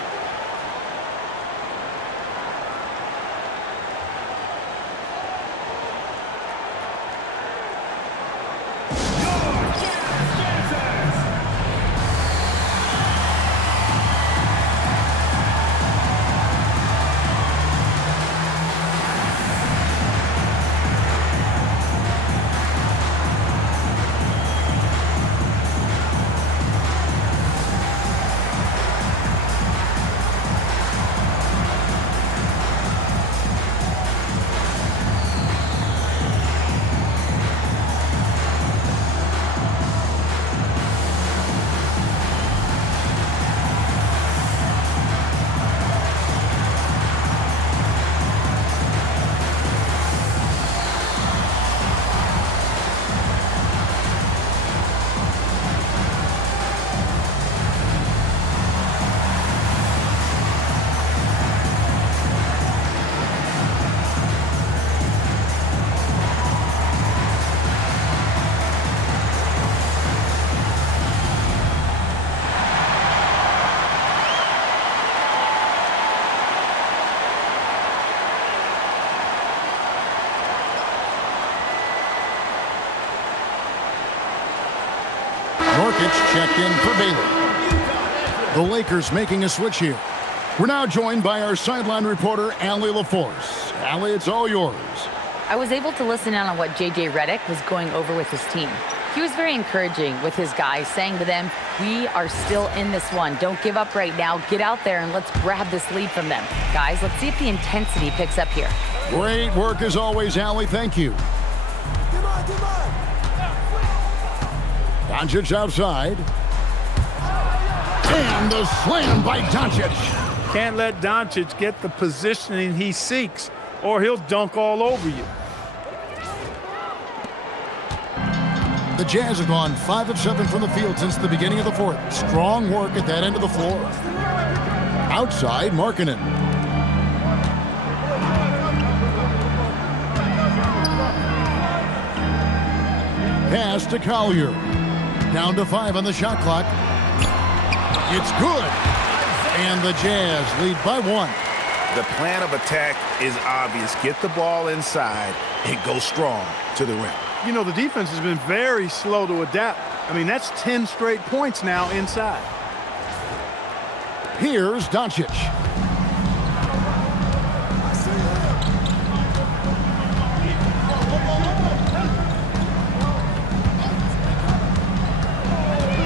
Nurkic checked in for Baylor. The Lakers making a switch here. We're now joined by our sideline reporter, Allie LaForce. Allie, it's all yours. I was able to listen in on what J.J. Redick was going over with his team. He was very encouraging with his guys, saying to them, we are still in this one. Don't give up right now. Get out there and let's grab this lead from them. Guys, let's see if the intensity picks up here. Great work as always, Allie. Thank you. Doncic outside. And the slam by Doncic. Can't let Doncic get the positioning he seeks, or he'll dunk all over you. The Jazz have gone 5 of 7 from the field since the beginning of the fourth. Strong work at that end of the floor. Outside, Markkanen. Pass to Collier. Down to 5 on the shot clock. It's good. And the Jazz lead by 1. The plan of attack is obvious. Get the ball inside and go strong to the rim. You know, the defense has been very slow to adapt. I mean, that's 10 straight points now inside. Here's Doncic.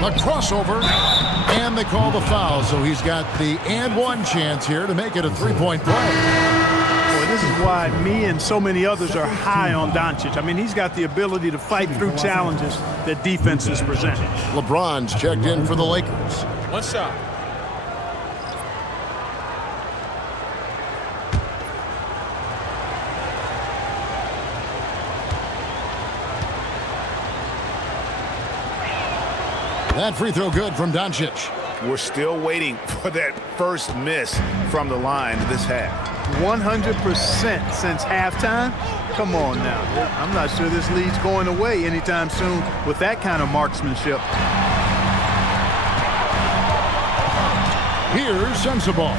A crossover, and they call the foul, so he's got the and one chance here to make it a three-point play. Boy, this is why me and so many others are high on Doncic. I mean, he's got the ability to fight through challenges that defenses present. LeBron's checked in for the Lakers. One shot. That free throw good from Doncic. We're still waiting for that first miss from the line this half. 100% since halftime? Come on now. I'm not sure this lead's going away anytime soon with that kind of marksmanship. Here's Sensabaugh.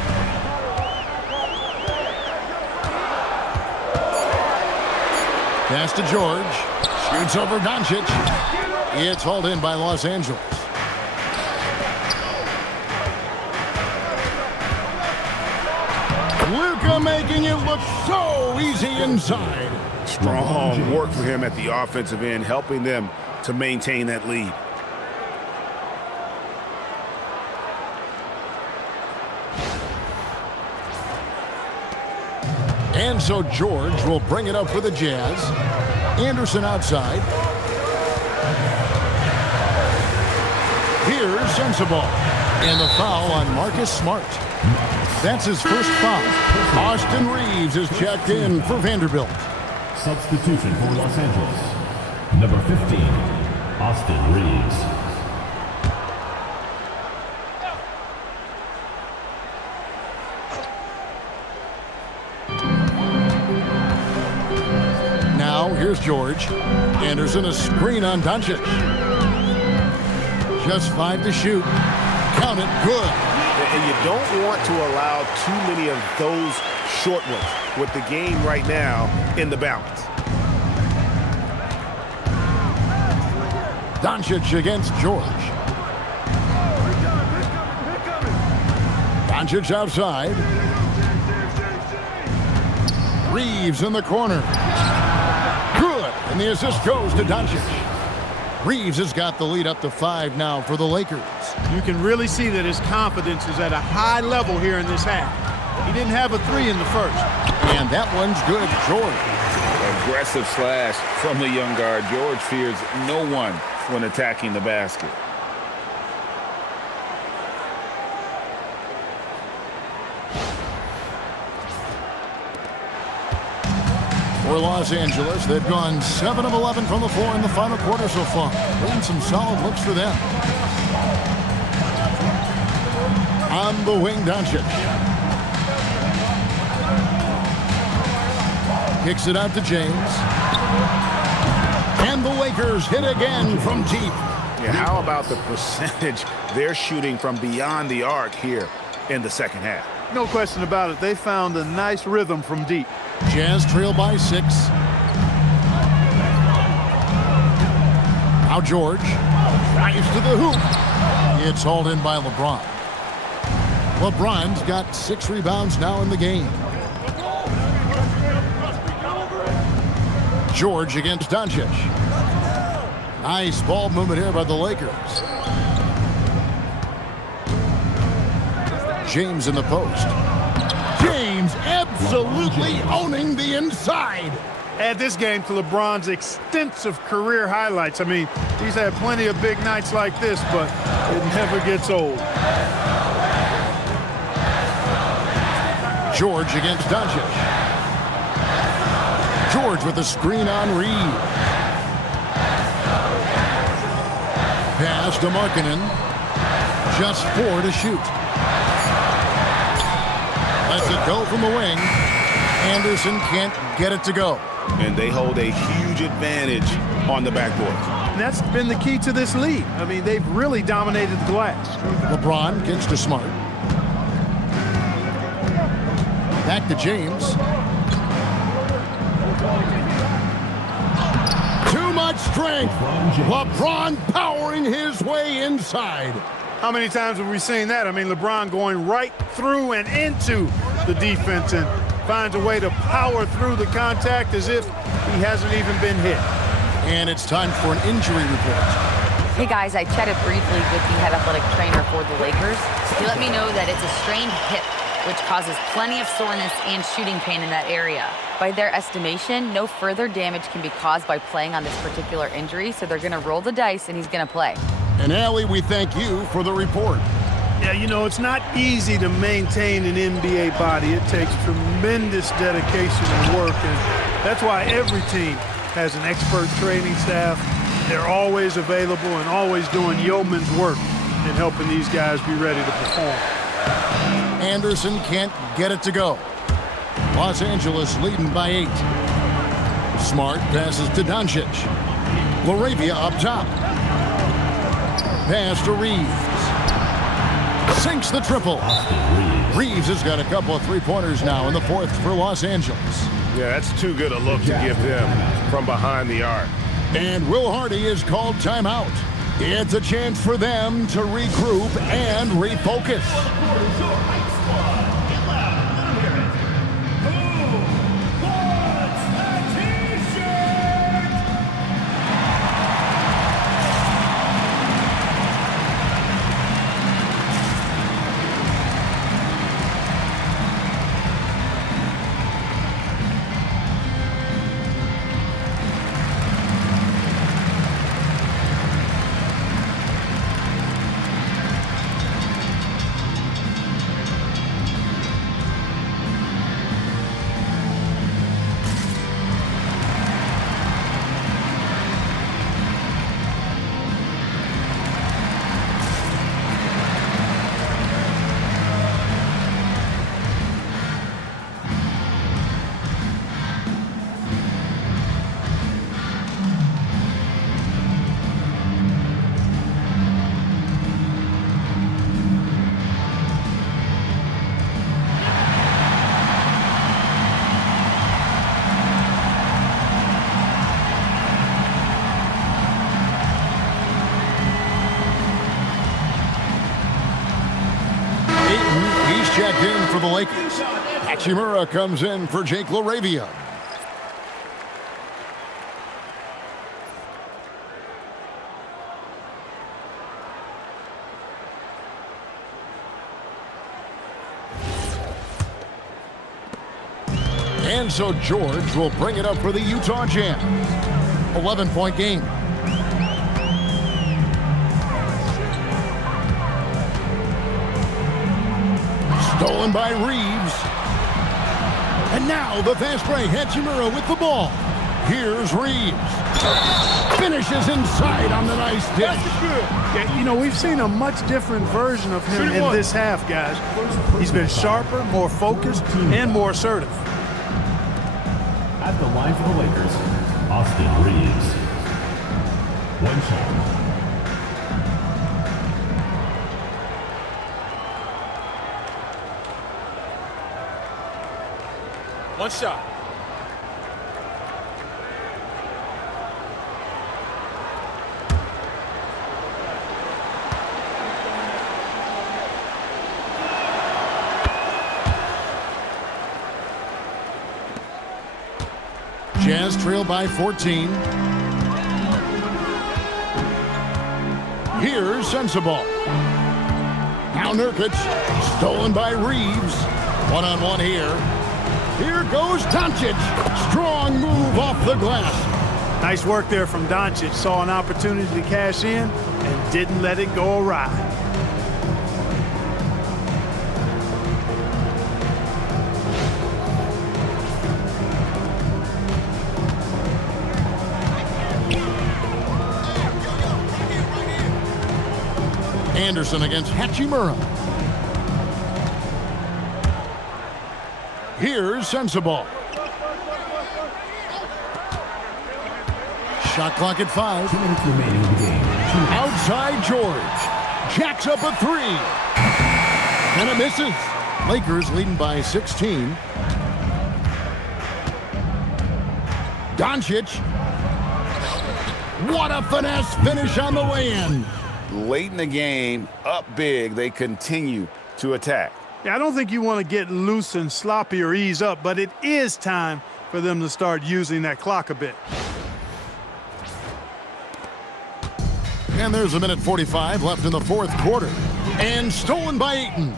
Pass to George. Shoots over Doncic. It's hauled in by Los Angeles. Luka making it look so easy inside. Strong work for him at the offensive end, helping them to maintain that lead. And so George will bring it up for the Jazz. Anderson outside. Here's Sensabaugh. And the foul on Marcus Smart. That's his first foul. Austin Reeves is checked in for Vanderbilt. Substitution for Los Angeles. Number 15, Austin Reeves. Now here's George. Anderson a screen on Doncic. Just 5 to shoot. Count it, good. And you don't want to allow too many of those short ones with the game right now in the balance. Doncic against George. Doncic outside. Reeves in the corner. Good. And the assist goes to Doncic. Reeves has got the lead up to 5 now for the Lakers. You can really see that his confidence is at a high level here in this half. He didn't have a 3 in the first. And that one's good, George. Aggressive slash from the young guard. George fears no one when attacking the basket. For Los Angeles, they've gone 7 of 11 from the floor in the final quarter so far. Been some solid looks for them. On the wing, Doncic. Kicks it out to James. And the Lakers hit again from deep. Yeah, how about the percentage they're shooting from beyond the arc here in the second half? No question about it. They found a nice rhythm from deep. Jazz trail by 6. Now George. Drives to the hoop. It's hauled in by LeBron. LeBron's got 6 rebounds now in the game. George against Doncic. Nice ball movement here by the Lakers. James in the post. James absolutely owning the inside. Add this game to LeBron's extensive career highlights. I mean, he's had plenty of big nights like this, but it never gets old. George against Doncic. George with a screen on Reed. Pass to Markkanen. Just 4 to shoot. Lets it go from the wing. Anderson can't get it to go. And they hold a huge advantage on the backboard. And that's been the key to this lead. I mean, they've really dominated the glass. LeBron gets to Smart. Back to James. Too much strength. LeBron powering his way inside. How many times have we seen that? I mean, LeBron going right through and into the defense and finds a way to power through the contact as if he hasn't even been hit. And it's time for an injury report. Hey guys, I chatted briefly with the head athletic trainer for the Lakers. He let me know that it's a strained hip, which causes plenty of soreness and shooting pain in that area. By their estimation, no further damage can be caused by playing on this particular injury, so they're going to roll the dice and he's going to play. And Allie, we thank you for the report. Yeah, you know, it's not easy to maintain an NBA body. It takes tremendous dedication and work, and that's why every team has an expert training staff. They're always available and always doing yeoman's work in helping these guys be ready to perform. Anderson can't get it to go. Los Angeles leading by 8. Smart passes to Doncic. Laravia up top. Pass to Reeves. Sinks the triple. Reeves has got a couple of three-pointers now in the 4th for Los Angeles. Yeah, that's too good a look to give them from behind the arc. And Will Hardy is called timeout. It's a chance for them to regroup and refocus. Checked in for the Lakers. Hachimura comes in for Jake Laravia. And so George will bring it up for the Utah Jazz. 11-point game. Stolen by Reeves. And now the fast break. Hachimura with the ball. Here's Reeves. Finishes inside on the nice dish. Yeah, you know, we've seen a much different version of him in this half, guys. He's been sharper, more focused, and more assertive. At the line for the Lakers, Austin Reeves. 1 shot. One shot. Jazz trail by 14. Here's Sensabaugh. Now Nurkic, stolen by Reeves. One-on-one here. Here goes Doncic. Strong move off the glass. Nice work there from Doncic. Saw an opportunity to cash in and didn't let it go awry. Anderson against Hachimura. Here's Sensabaugh. Shot clock at 5. Outside George. Jacks up a 3. And it misses. Lakers leading by 16. Doncic. What a finesse finish on the way in. Late in the game, up big, they continue to attack. Yeah, I don't think you want to get loose and sloppy or ease up, but it is time for them to start using that clock a bit. And there's 1:45 left in the fourth quarter. And stolen by Ayton.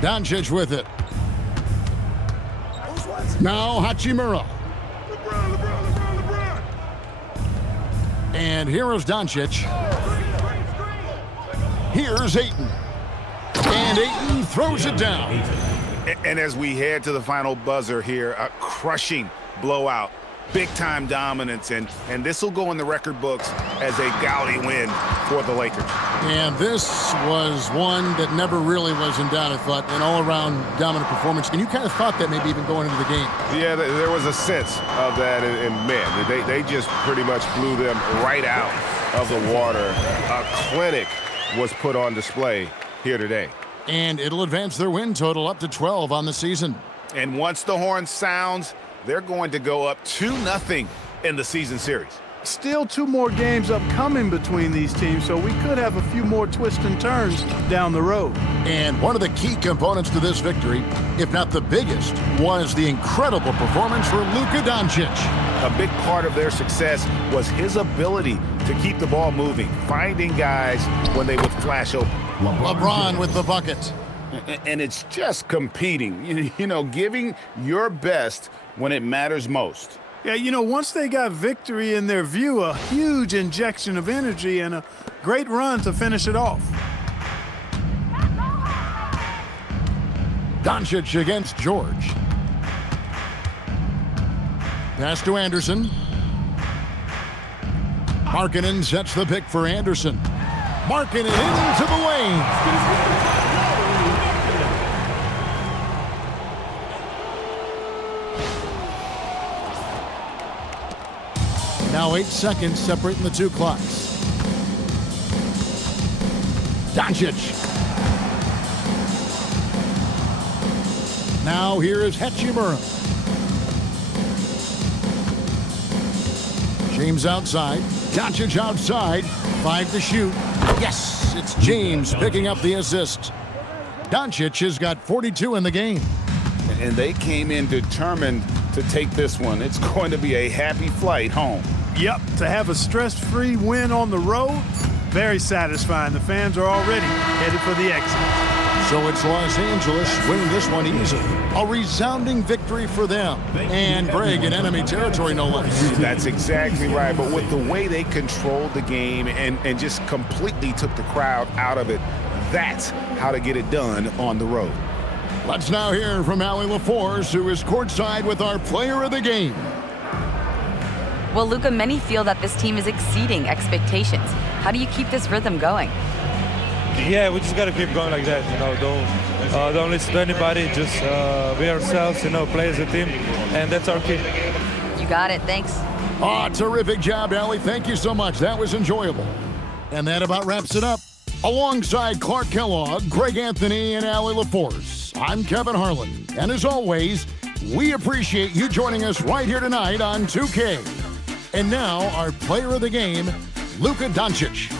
Doncic with it. Now Hachimura. And here is Doncic. Here's Ayton. And Ayton throws it down. And as we head to the final buzzer here, a crushing blowout. Big-time dominance, and this will go in the record books as a gaudy win for the Lakers. And this was one that never really was in doubt, I thought, an all-around dominant performance. And you kind of thought that maybe even going into the game. Yeah, there was a sense of that, and man, they just pretty much blew them right out of the water. A clinic was put on display here today. And it'll advance their win total up to 12 on the season. And once the horn sounds, they're going to go up 2-0 in the season series. Still 2 more games upcoming between these teams, so we could have a few more twists and turns down the road. And one of the key components to this victory, if not the biggest, was the incredible performance for Luka Doncic. A big part of their success was his ability to keep the ball moving, finding guys when they would flash open. LeBron with the bucket. And it's just competing, you know, giving your best when it matters most. Yeah, you know, once they got victory in their view, a huge injection of energy and a great run to finish it off. Doncic against George. Pass to Anderson. Markkanen sets the pick for Anderson. Markkanen into the lane. Now 8 seconds separating the 2 clocks. Doncic. Now here is Hachimura. James outside. Doncic outside. 5 to shoot. Yes, it's James picking up the assist. Doncic has got 42 in the game. And they came in determined to take this one. It's going to be a happy flight home. Yep, to have a stress-free win on the road, very satisfying. The fans are already headed for the exit. So it's Los Angeles winning this one easily. A resounding victory for them. And Greg in enemy territory, no less. That's exactly right. But with the way they controlled the game and just completely took the crowd out of it, that's how to get it done on the road. Let's now hear from Allie LaForce, who is courtside with our player of the game. Well, Luka, many feel that this team is exceeding expectations. How do you keep this rhythm going? Yeah, we just got to keep going like that. You know, don't listen to anybody. Just be ourselves. You know, play as a team, and that's our key. You got it. Thanks. Oh, terrific job, Allie. Thank you so much. That was enjoyable. And that about wraps it up. Alongside Clark Kellogg, Greg Anthony, and Allie LaForce, I'm Kevin Harlan. And as always, we appreciate you joining us right here tonight on 2K. And now, our player of the game, Luka Doncic.